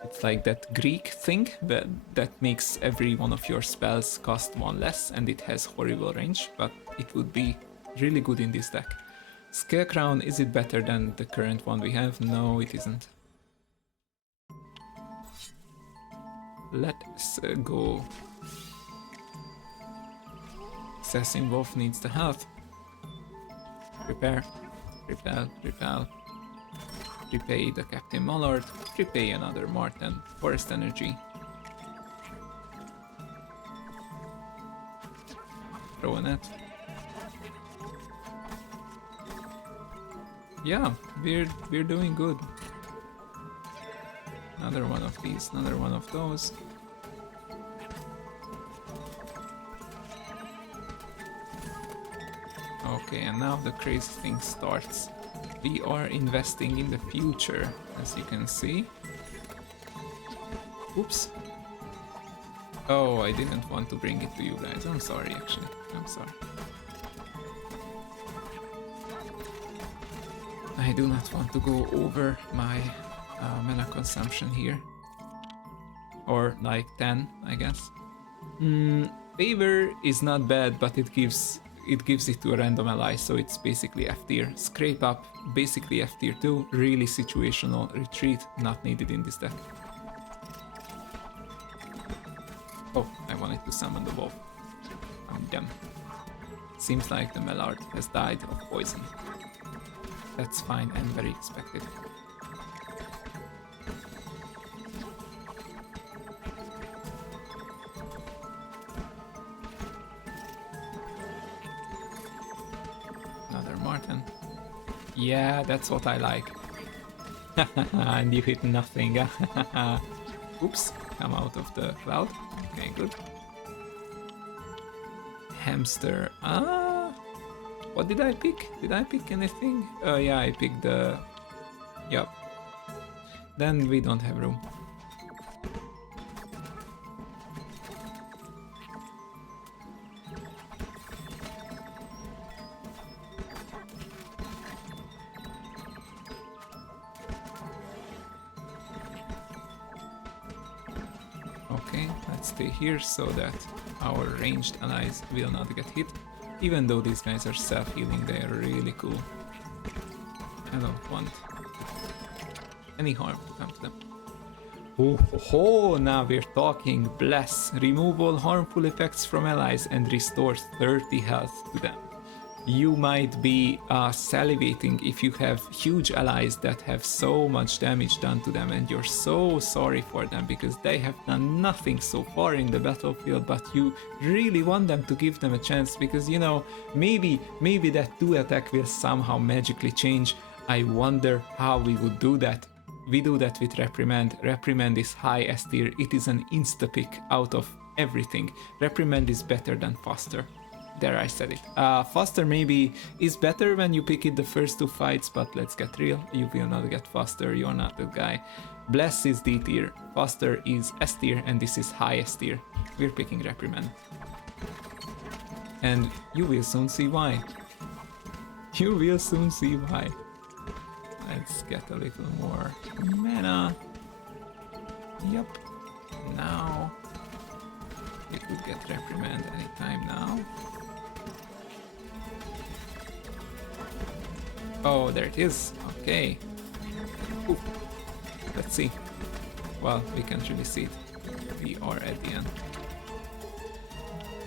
it's like that Greek thing that makes every one of your spells cost 1 less and it has horrible range, but it would be really good in this deck. Scale Crown, is it better than the current one we have? No, it isn't. Let's go. Assassin Wolf needs the health. Prepare. Repel. Repay the Captain Mallard. Repay another Martin. Forest Energy. throw a net. Yeah, we're doing good. Another one of these, another one of those. Okay, and now the crazy thing starts. We are investing in the future, as you can see. Oops. Oh, I didn't want to bring it to you guys. I'm sorry, actually. I'm sorry. I do not want to go over my mana consumption here. Or like 10, I guess. Favor is not bad, but it gives it to a random ally, so it's basically F tier. Scrape up, basically F tier 2. Really situational. Retreat, not needed in this deck. Oh, I wanted to summon the wolf. I'm dumb. Seems like the Mallard has died of poison. That's fine and very expected. Another Martin. Yeah, that's what I like. And you hit nothing. Oops, come out of the cloud. Okay, good. Hamster. What did I pick? Did I pick anything? Yeah, I picked the... Yep. Then we don't have room. Okay, let's stay here so that our ranged allies will not get hit. Even though these guys are self-healing, they are really cool. I don't want any harm to come to them. Oh, now we're talking. Bless. Remove all harmful effects from allies and restores 30 health to them. You might be salivating if you have huge allies that have so much damage done to them and you're so sorry for them because they have done nothing so far in the battlefield, but you really want them to give them a chance because, you know, maybe that 2 attack will somehow magically change. I wonder how we would do that. We do that with Reprimand. Reprimand is high S tier. It is an insta-pick out of everything. Reprimand is better than Faster. There, I said it. Faster maybe is better when you pick it the first 2 fights, but let's get real. You will not get Faster, you're not the guy. Bless is D tier, Faster is S tier, and this is high S tier. We're picking Reprimand. And you will soon see why. You will soon see why. Let's get a little more mana. Yep. Now we could get Reprimand anytime now. Oh, there it is. Okay. Ooh. Let's see. Well, we can't really see it. We are at the end.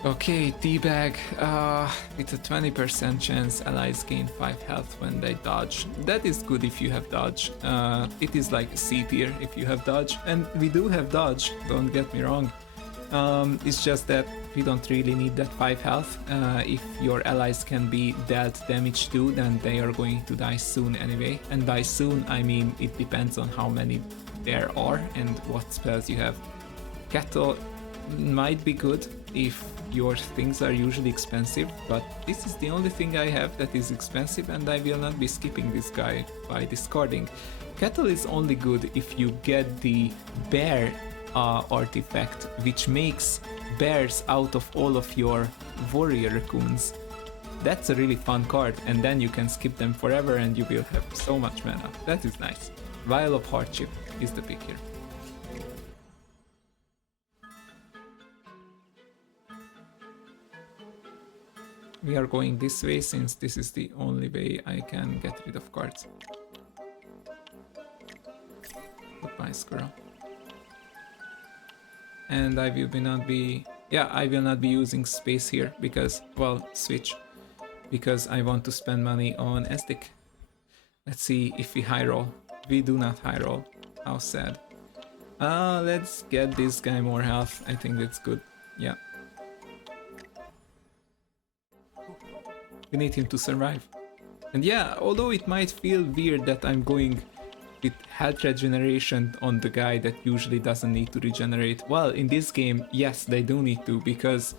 Okay, Teabag. With a 20% chance, allies gain 5 health when they dodge. That is good if you have dodge. It is like C tier if you have dodge. And we do have dodge, don't get me wrong. It's just that we don't really need that 5 health. If your allies can be dealt damage to, then they are going to die soon anyway. And by soon, I mean it depends on how many there are and what spells you have. Cattle might be good if your things are usually expensive, but this is the only thing I have that is expensive and I will not be skipping this guy by discarding. Cattle is only good if you get the bear artifact, which makes bears out of all of your warrior raccoons. That's a really fun card, and then you can skip them forever and you will have so much mana. That is nice. Vial of Hardship is the pick here. We are going this way since this is the only way I can get rid of cards. Goodbye, squirrel. And I will not be using space here because, well, switch, because I want to spend money on Estic. Let's see if we high roll. We do not high roll. How sad. Let's get this guy more health. I think that's good. Yeah. We need him to survive. And yeah, although it might feel weird that I'm going with health regeneration on the guy that usually doesn't need to regenerate, well, in this game, yes, they do need to, because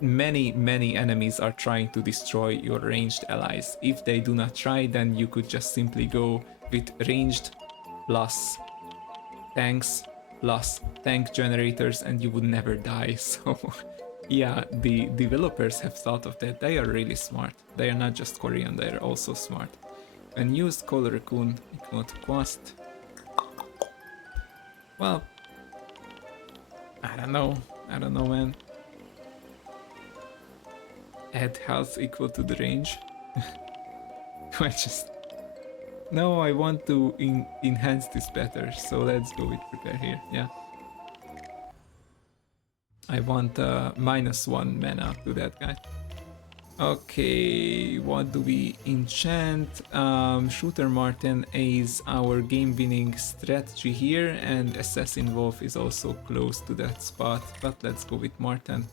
many enemies are trying to destroy your ranged allies. If they do not try, then you could just simply go with ranged plus tanks plus tank generators and you would never die. So yeah, the developers have thought of that. They are really smart. They are not just Korean, they are also smart. When used, Call Raccoon equal to cost. Well, I don't know, man. Add health equal to the range. I just... No, I want to enhance this better, so let's go with prepare here, yeah. I want -1 mana to that guy. Okay, what do we enchant? Shooter Martin is our game-winning strategy here, and Assassin Wolf is also close to that spot, but let's go with Martin.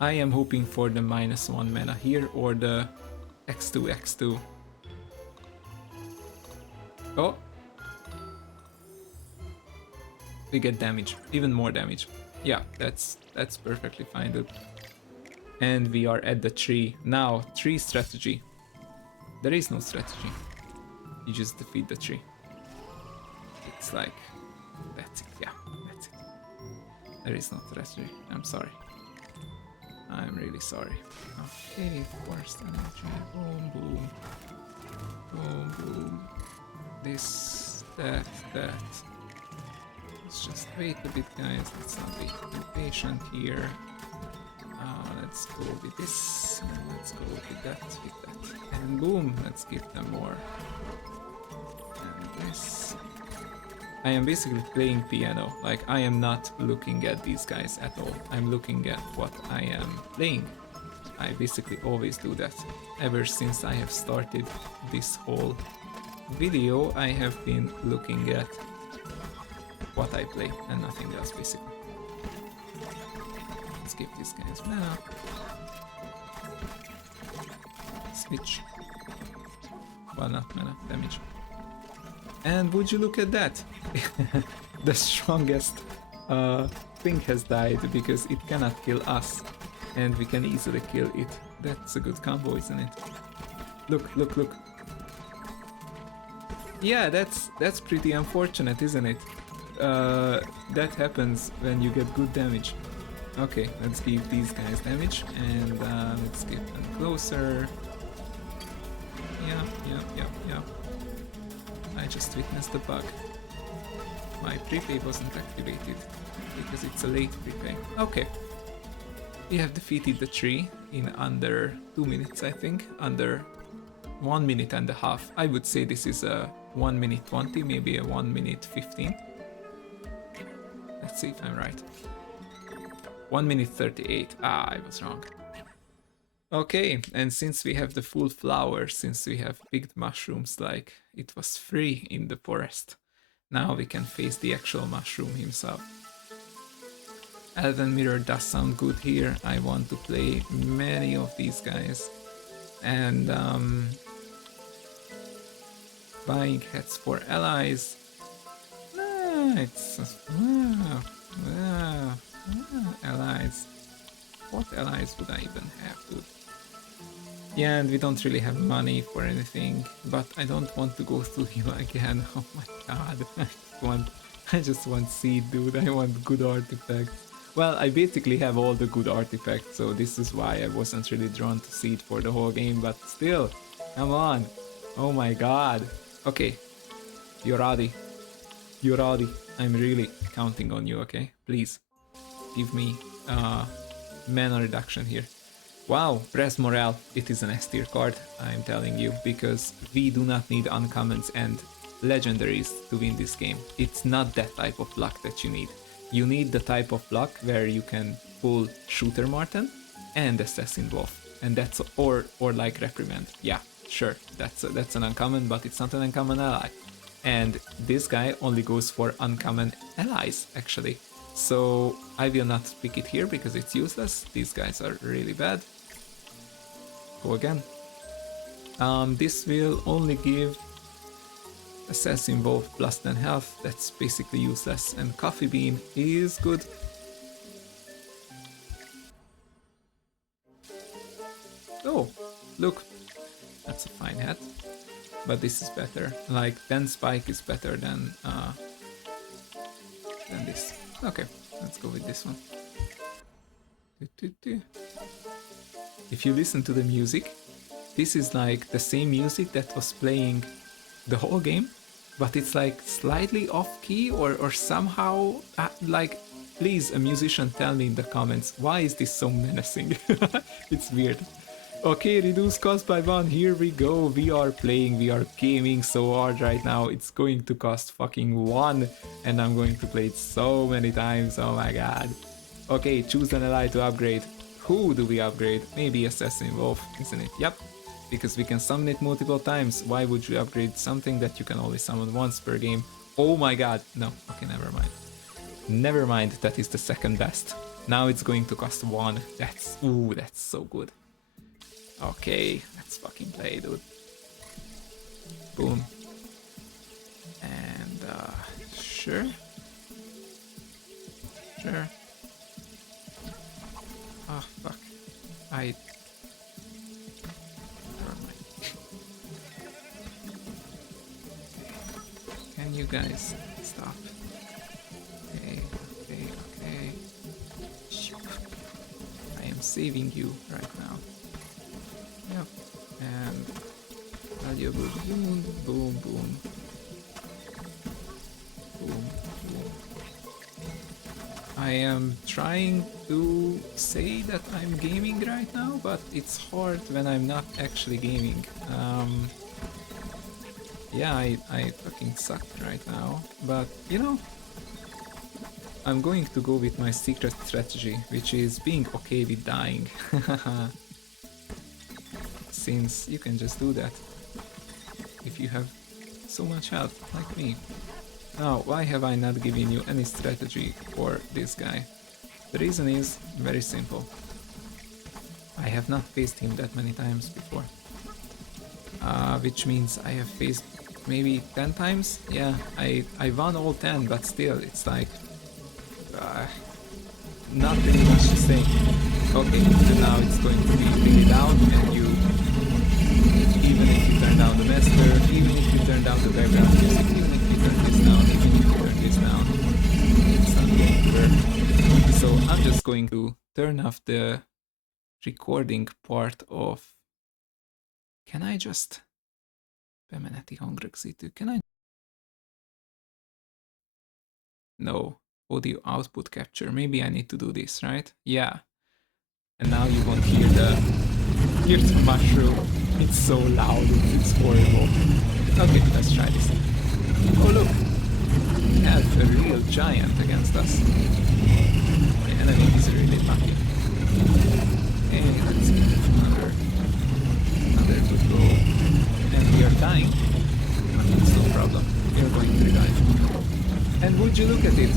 I am hoping for the -1 mana here, or the X2. Oh! We get damage, even more damage. Yeah, that's perfectly fine, dude. And we are at the tree. Now, tree strategy. There is no strategy. You just defeat the tree. It's like... That's it, yeah, that's it. There is no strategy. I'm sorry. I'm really sorry. Okay, forced energy. Boom, boom. Boom, boom. This, that. Let's just wait a bit, guys. Let's not be impatient here. Let's go with this, and let's go with that, and boom, let's give them more. And this. I am basically playing piano, like I am not looking at these guys at all. I'm looking at what I am playing. I basically always do that. Ever since I have started this whole video, I have been looking at what I play and nothing else, basically. Let's give these guys mana. Switch. Well, not mana, damage. And would you look at that? The strongest thing has died because it cannot kill us. And we can easily kill it. That's a good combo, isn't it? Look. Yeah, that's pretty unfortunate, isn't it? That happens when you get good damage. Okay, let's give these guys damage, and let's get them closer. Yeah. I just witnessed a bug. My prepay wasn't activated, because it's a late prepay. Okay. We have defeated the tree in under 2 minutes, I think. Under 1 minute and a half. I would say this is a 1 minute 20, maybe a 1 minute 15. Let's see if I'm right. 1 minute 38. Ah, I was wrong. Okay, and since we have the full flower, since we have picked mushrooms like it was free in the forest, now we can face the actual mushroom himself. Elven Mirror does sound good here. I want to play many of these guys. And buying heads for allies. Allies. What allies would I even have, dude? Yeah, and we don't really have money for anything, but I don't want to go through you again. Oh my god, I just want seed, dude. I want good artifacts. Well, I basically have all the good artifacts, so this is why I wasn't really drawn to seed for the whole game, but still, come on. Oh my god. Okay, you're ready. I'm really counting on you, okay? Please, give me mana reduction here. Wow, Press Morale, it is an S tier card, I'm telling you, because we do not need uncommons and legendaries to win this game. It's not that type of luck that you need. You need the type of luck where you can pull Shooter Martin and Assassin Wolf, and that's or like Reprimand. Yeah, sure, that's an uncommon, but it's not an uncommon ally. And this guy only goes for uncommon allies, actually. So I will not pick it here because it's useless. These guys are really bad. Go again. This will only give Assassin Wolf plus 10 health. That's basically useless. And Coffee Bean is good. Oh, look. That's a fine hat. But this is better. Like, then Spike is better than this. Okay, let's go with this one. If you listen to the music, this is like the same music that was playing the whole game, but it's like slightly off key or somehow like, please, a musician, tell me in the comments, why is this so menacing? It's weird. Okay, reduce cost by 1, here we go, we are playing, we are gaming so hard right now, it's going to cost fucking 1, and I'm going to play it so many times, oh my god. Okay, choose an ally to upgrade. Who do we upgrade? Maybe Assassin Wolf, isn't it? Yep, because we can summon it multiple times. Why would you upgrade something that you can only summon once per game? Oh my god, no, okay, never mind. Never mind, that is the second best. Now it's going to cost 1, that's so good. Okay, let's fucking play, dude. Boom. And, sure. Sure. Oh, fuck. Never mind. Can you guys stop? Okay. I am saving you right now. Yep, and valuable boom, boom, boom, boom, boom. I am trying to say that I'm gaming right now, but it's hard when I'm not actually gaming. Yeah, I fucking suck right now, but you know, I'm going to go with my secret strategy, which is being okay with dying. Since you can just do that if you have so much health like me. Now, why have I not given you any strategy for this guy? The reason is very simple. I have not faced him that many times before. Which means I have faced maybe 10 times? Yeah, I won all 10, but still, it's like... not really much to say. Okay, so now it's going to be really down, and you... Even if you turn down the master, even if you turn down the background music, even if you turn this down, even if you turn this down, it's not going to work. So I'm just going to turn off the recording part of... Can I just... Bemeneti hangrögzítő, can I... No, audio output capture, maybe I need to do this, right? Yeah. And now you won't hear the mushroom. It's so loud, it's horrible. Okay, let's try this. Oh look, we have a real giant against us. My enemy is really lucky. Okay, let's get another good go. And we are dying, but it's no problem. We are going to revive. And would you look at it?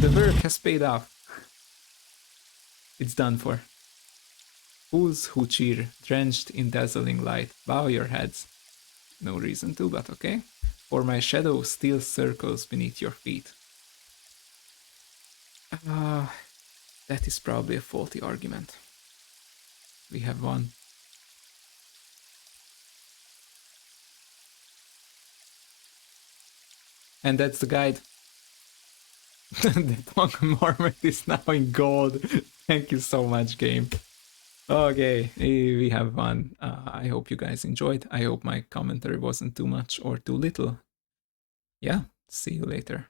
The work has paid off. It's done for. Fools who cheer, drenched in dazzling light, bow your heads. No reason to, but okay. For my shadow still circles beneath your feet. That is probably a faulty argument. We have won. And that's the guide. The Tongue Marmot is now in gold. Thank you so much, game. Okay, we have won. I hope you guys enjoyed. I hope my commentary wasn't too much or too little. Yeah, see you later.